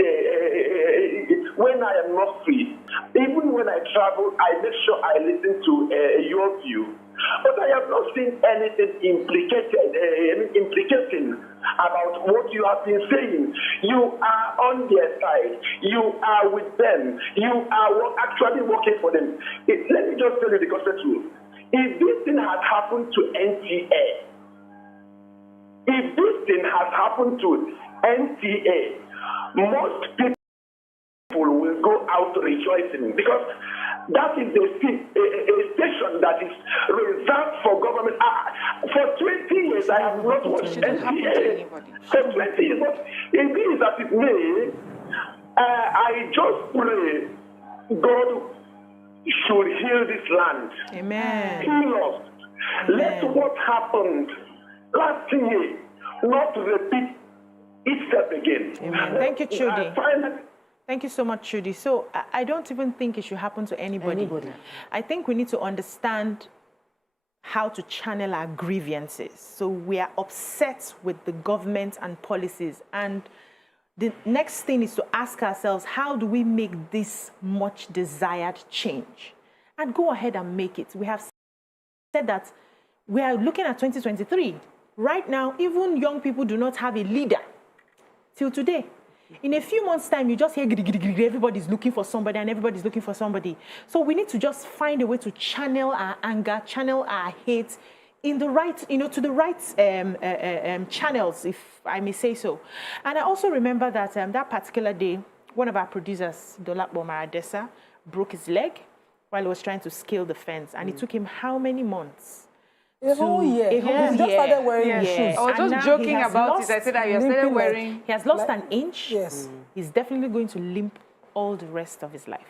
when I am not free. Even when I travel, I make sure I listen to your view. But I have not seen anything implicating about what you have been saying. You are on their side. You are with them. You are actually working for them. Let me just tell you the gospel truth. If this thing had happened to NTA, most people will go out rejoicing, because that is a station that is reserved for government. For 20 years, I have not watched NTA. For 20 years, but it is as it may. I just pray God should heal this land. Amen. Heal us. Let what happened last year not repeat itself again. Amen. Thank you, Chudi. Thank you so much, Chudi. So I don't even think it should happen to anybody. I think we need to understand how to channel our grievances. So we are upset with the government and policies. And the next thing is to ask ourselves, how do we make this much desired change? And go ahead and make it. We have said that we are looking at 2023. Right now, even young people do not have a leader till today. In a few months' time, you just hear everybody's looking for somebody and everybody's looking for somebody. So we need to just find a way to channel our anger, channel our hate in the right, to the right channels, if I may say so. And I also remember that that particular day, one of our producers, Dolapo Maradesa, broke his leg while he was trying to scale the fence. And it took him how many months? A whole year. He just started wearing shoes. I was just joking about it. I said that you started wearing. He has lost an inch. Yes. He's definitely going to limp all the rest of his life.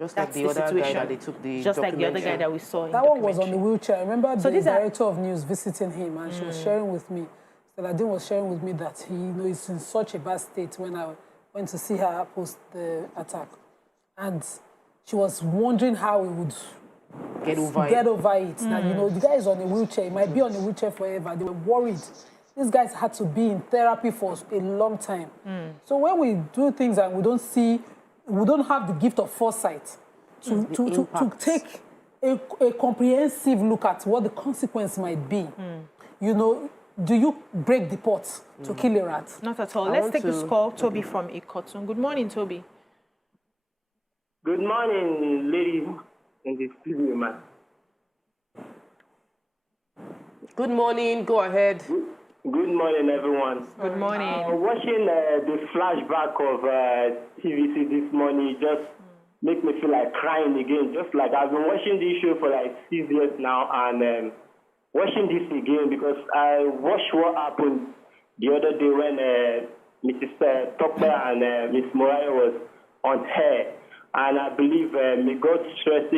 Just like the other guy that they took the Just like the other guy that we saw in that one was on the wheelchair. I remember the director of news visiting him, and she was sharing with me. Saladin was sharing with me that he is in such a bad state when I went to see her post the attack. And she was wondering how he would get over it. That, you know, the guy is on a wheelchair. He might be on a wheelchair forever. They were worried. These guys had to be in therapy for a long time. So when we do things and we don't have the gift of foresight to take a comprehensive look at what the consequence might be, you know, do you break the pot to kill a rat? Not at all. Let's take this call. Toby from Ikotun. Good morning, Toby. Good morning, ladies in the studio, man. Good morning. Go ahead. Good morning, everyone. Good morning. Watching the flashback of TVC this morning just make me feel like crying again. Just like I've been watching this show for like 6 years now, and watching this again because I watched what happened the other day when Mrs. Tokpe and Miss Morai was on air. And I believe may God stretch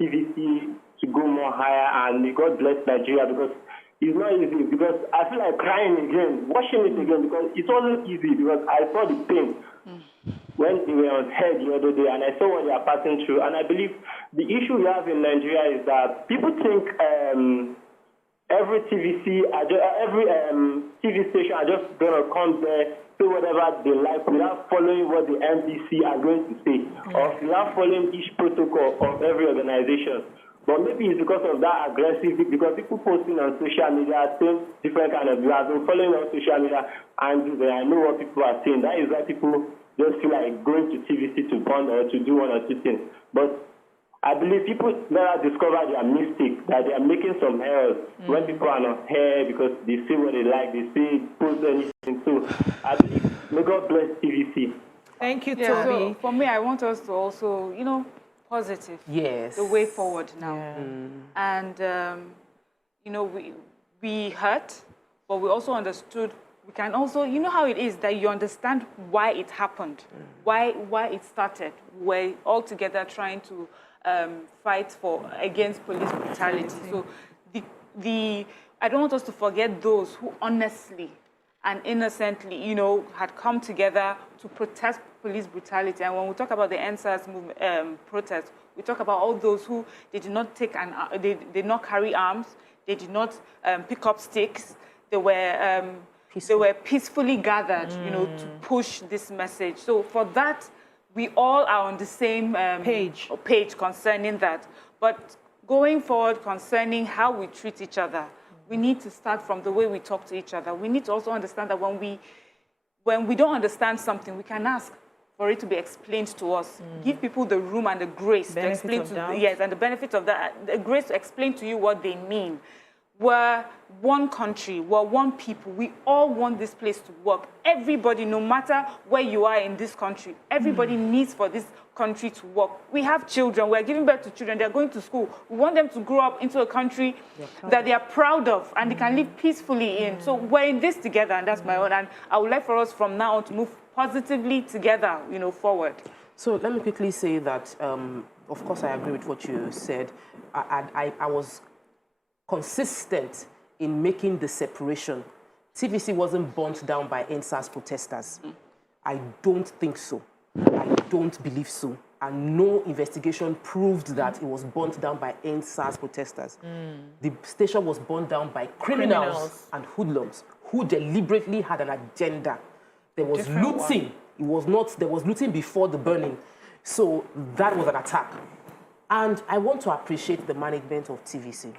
TVC to go more higher, and may God bless Nigeria because it's not easy. Because I feel like crying again, watching it again, because it wasn't easy because I saw the pain when they were on air the other day, and I saw what they are passing through. And I believe the issue we have in Nigeria is that people think every TV station are just gonna come there, say whatever they like without following what the MDC are going to say, or without following each protocol of every organization. But maybe it's because of that aggressive, because people posting on social media, saying different kind of, I've been following on social media, and I know what people are saying. That is why people just feel like going to TVC to bond or to do one or two things. But I believe people never discover their mistake, that they are making some errors when people are not here because they say what they like, they say, post anything. So I believe, may God bless TVC. Thank you, Yeah, Toby. so for me, I want us to also, you know, positive. Yes. The way forward now. Yeah. And, you know, we hurt, but we also understood. We can also, you know how it is that you understand why it happened, why it started. We're all together trying to fight against police brutality. So I don't want us to forget those who honestly and innocently, you know, had come together to protest police brutality. And when we talk about the NSAS movement, protest, we talk about all those who they did not take they did not carry arms, they did not pick up sticks. They were peacefully gathered, you know, to push this message. So for that, we all are on the same page concerning that. But going forward concerning how we treat each other, we need to start from the way we talk to each other. We need to also understand that when we don't understand something, we can ask for it to be explained to us. Give people the room and the grace to explain and the benefit of that, the grace to explain to you what they mean. We're one country, we're one people. We all want this place to work. Everybody, no matter where you are in this country, everybody needs for this country to work. We have children, we're giving birth to children, they're going to school. We want them to grow up into a country that they are proud of and they can live peacefully in. So we're in this together, and that's my own. And I would like for us from now on to move positively together, you know, forward. So let me quickly say that, of course, I agree with what you said. I was consistent in making the separation. TVC wasn't burnt down by NSAS protesters. I don't think so. I don't believe so. And no investigation proved that it was burnt down by NSAS protesters. The station was burnt down by criminals and hoodlums who deliberately had an agenda. There was looting. There was looting before the burning. So that was an attack. And I want to appreciate the management of TVC.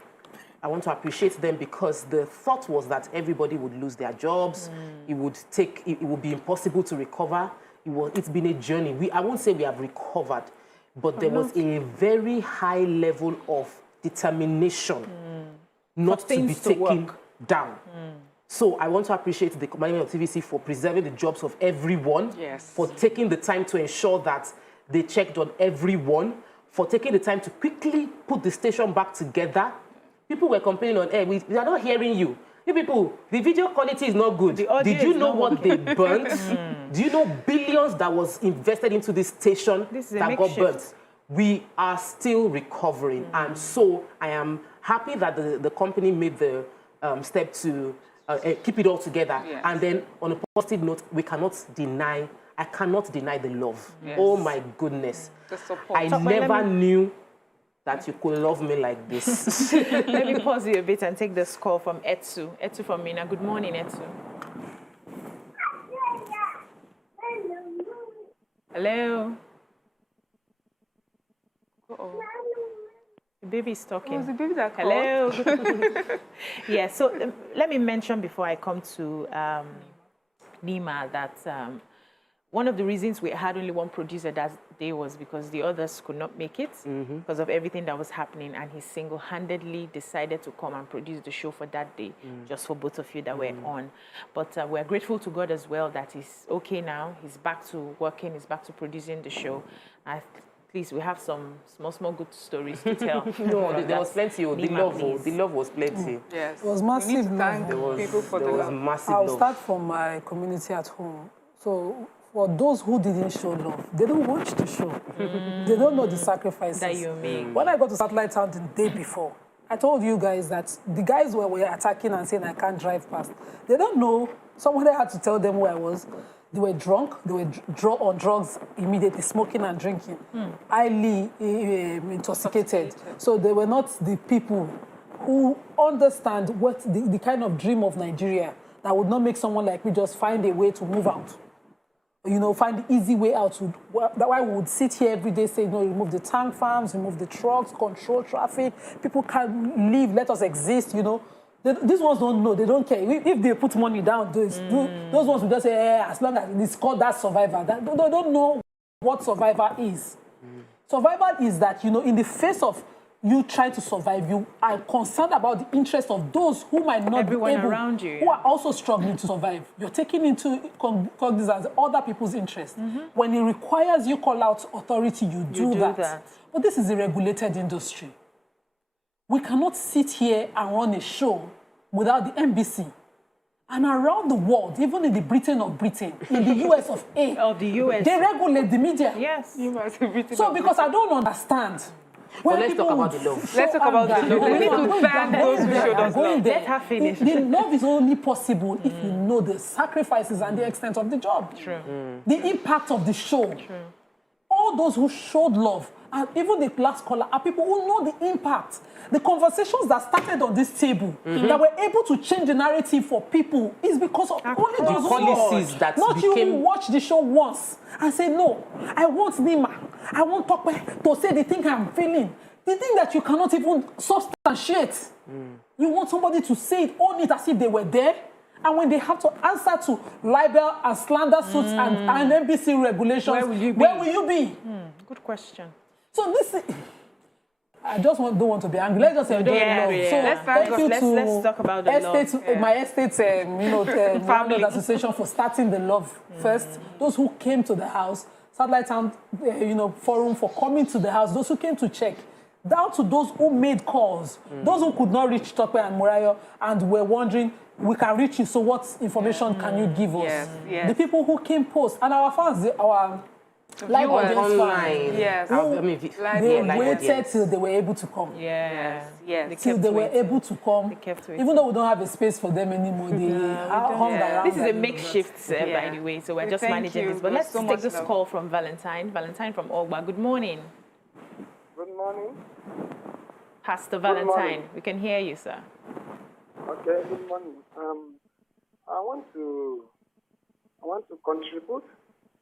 I want to appreciate them because the thought was that everybody would lose their jobs. It would be impossible to recover. It's been a journey. I won't say we have recovered, but there was a very high level of determination not to be taken down. So I want to appreciate the management of TVC for preserving the jobs of everyone, for taking the time to ensure that they checked on everyone, for taking the time to quickly put the station back together. People were complaining on air, we are not hearing you. You people, the video quality is not good. Did you know what they burnt? Do you know billions that was invested into this station that got burnt? We are still recovering. And so I am happy that the company made the step to keep it all together. And then on a positive note, I cannot deny the love. Oh my goodness. The support. I never knew that you could love me like this. Let me pause you a bit and take this call from Etsu. Etsu from Mina. Good morning, Etsu. Hello. Uh-oh. The baby's talking. Oh, it's the baby that called. Hello. Yeah, so let me mention before I come to Nima that one of the reasons we had only one producer that day was because the others could not make it because of everything that was happening, and he single-handedly decided to come and produce the show for that day, just for both of you that were on. But we're grateful to God as well that he's okay now. He's back to working. He's back to producing the show. At least we have some small good stories to tell. No, there was plenty. The love was plenty. Yes. It was massive love. There was massive I'll love. start from my community at home. So for those who didn't show love, they don't watch the show. They don't know the sacrifices that you make. When I got to Satellite Town the day before, I told you guys that the guys were attacking and saying I can't drive past. They don't know. Somebody had to tell them where I was. They were drunk. They were on drugs immediately, smoking and drinking, highly intoxicated. So they were not the people who understand what the kind of dream of Nigeria that would not make someone like me just find a way to move out. You know, find the easy way out. That's why we would sit here every day saying, no, remove the tank farms, remove the trucks, control traffic. People can't leave, let us exist, you know. These ones don't know, they don't care. If they put money down, those ones will just say, as long as it's called that survivor. They don't know what survivor is. Survivor is that, you know, in the face of you trying to survive, you are concerned about the interest of those who might not be able, around you, who are also struggling to survive. You're taking into cognizance other people's interest. When it requires you call out authority, you do that. But this is a regulated industry. We cannot sit here and run a show without the NBC. And around the world, even in the Britain of Britain, in the US of A, they regulate the media. Yes. So because I don't understand. Well, let's talk about the love. Let's talk about the love. We need to thank those who showed us love. Let her finish. The love is only possible if you know the sacrifices and the extent of the job. True. The impact of the show. True. All those who showed love, and even the last caller, are people who know the impact. The conversations that started on this table, that were able to change the narrative for people, is because of only those policies that not became... you who watch the show once and say, no, I want Nima, I want Tokwe to say the thing I'm feeling, the thing that you cannot even substantiate. You want somebody to say it, own it as if they were there. And when they have to answer to libel and slander suits and NBC regulations, where will you be? Good question. So this is, I just don't want to be angry. Let's just enjoy love. So let's talk about the love. My estate, family association for starting the love first. Those who came to the house, Satellite Town, forum for coming to the house. Those who came to check. Down to those who made calls, those who could not reach Tope and Morayo and were wondering, we can reach you, so what information can you give us? Yes. The people who came post, and our fans, our live audience online. Yes. They waited till they were able to come. Yes. Till they were able to come. Even though we don't have a space for them anymore, they hung around. This is a makeshift, by the way, so we're just managing this. But let's take this call from Valentine. Valentine from Ogba. Good morning. Good morning. Pastor Valentine, we can hear you, sir. Okay, good morning. I want to contribute.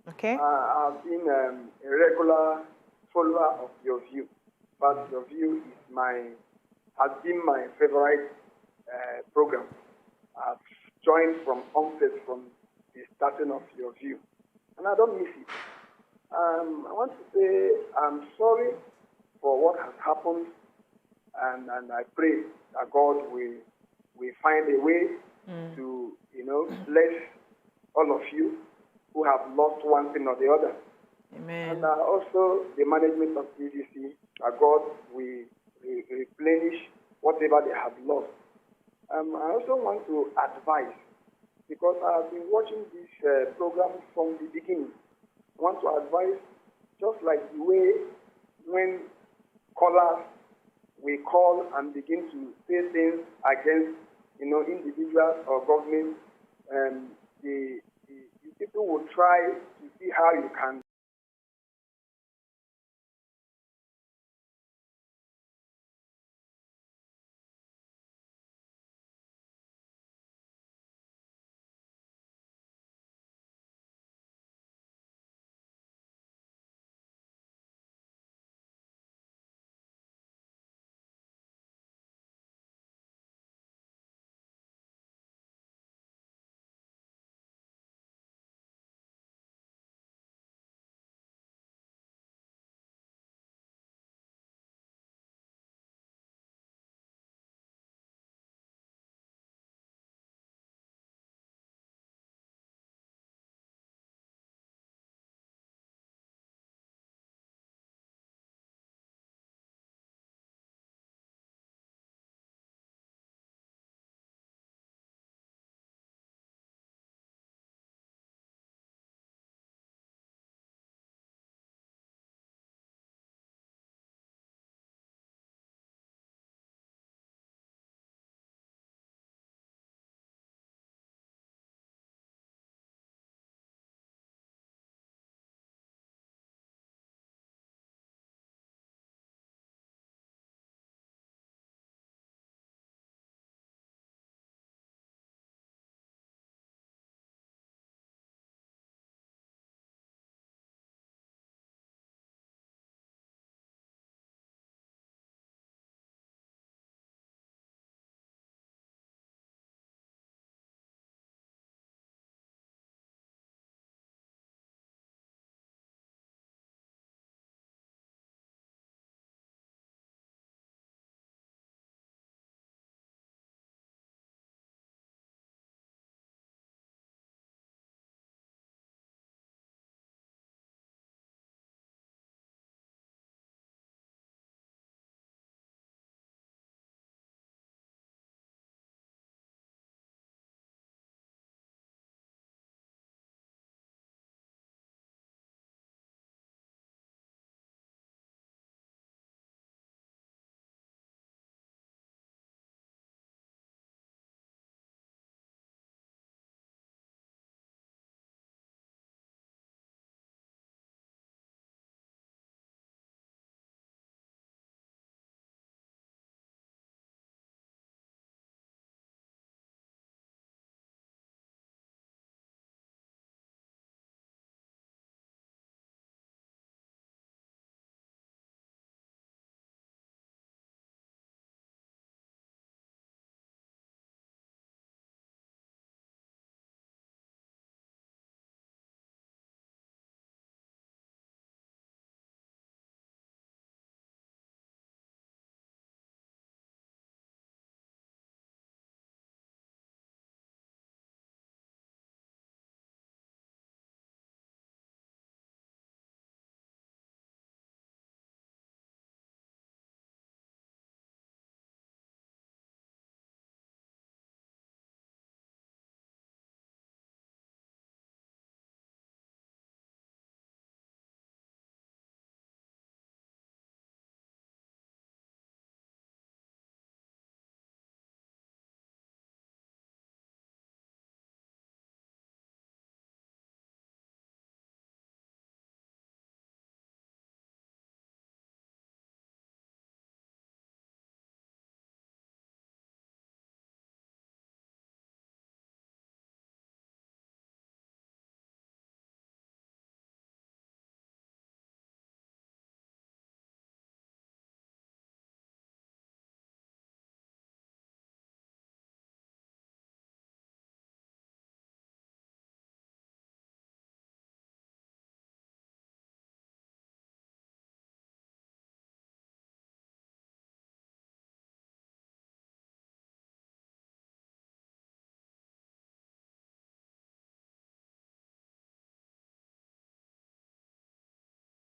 Okay. I've been a regular follower of your view, but your view has been my favorite program. I've joined from onset, from the starting of your view, and I don't miss it. I want to say I'm sorry for what has happened, and I pray that God will find a way to, bless all of you who have lost one thing or the other. Amen. And also the management of TVC, that God will replenish whatever they have lost. I also want to advise, because I've been watching this program from the beginning. I want to advise, just like the way when callers we call and begin to say things against, individuals or government, the people will try to see how you can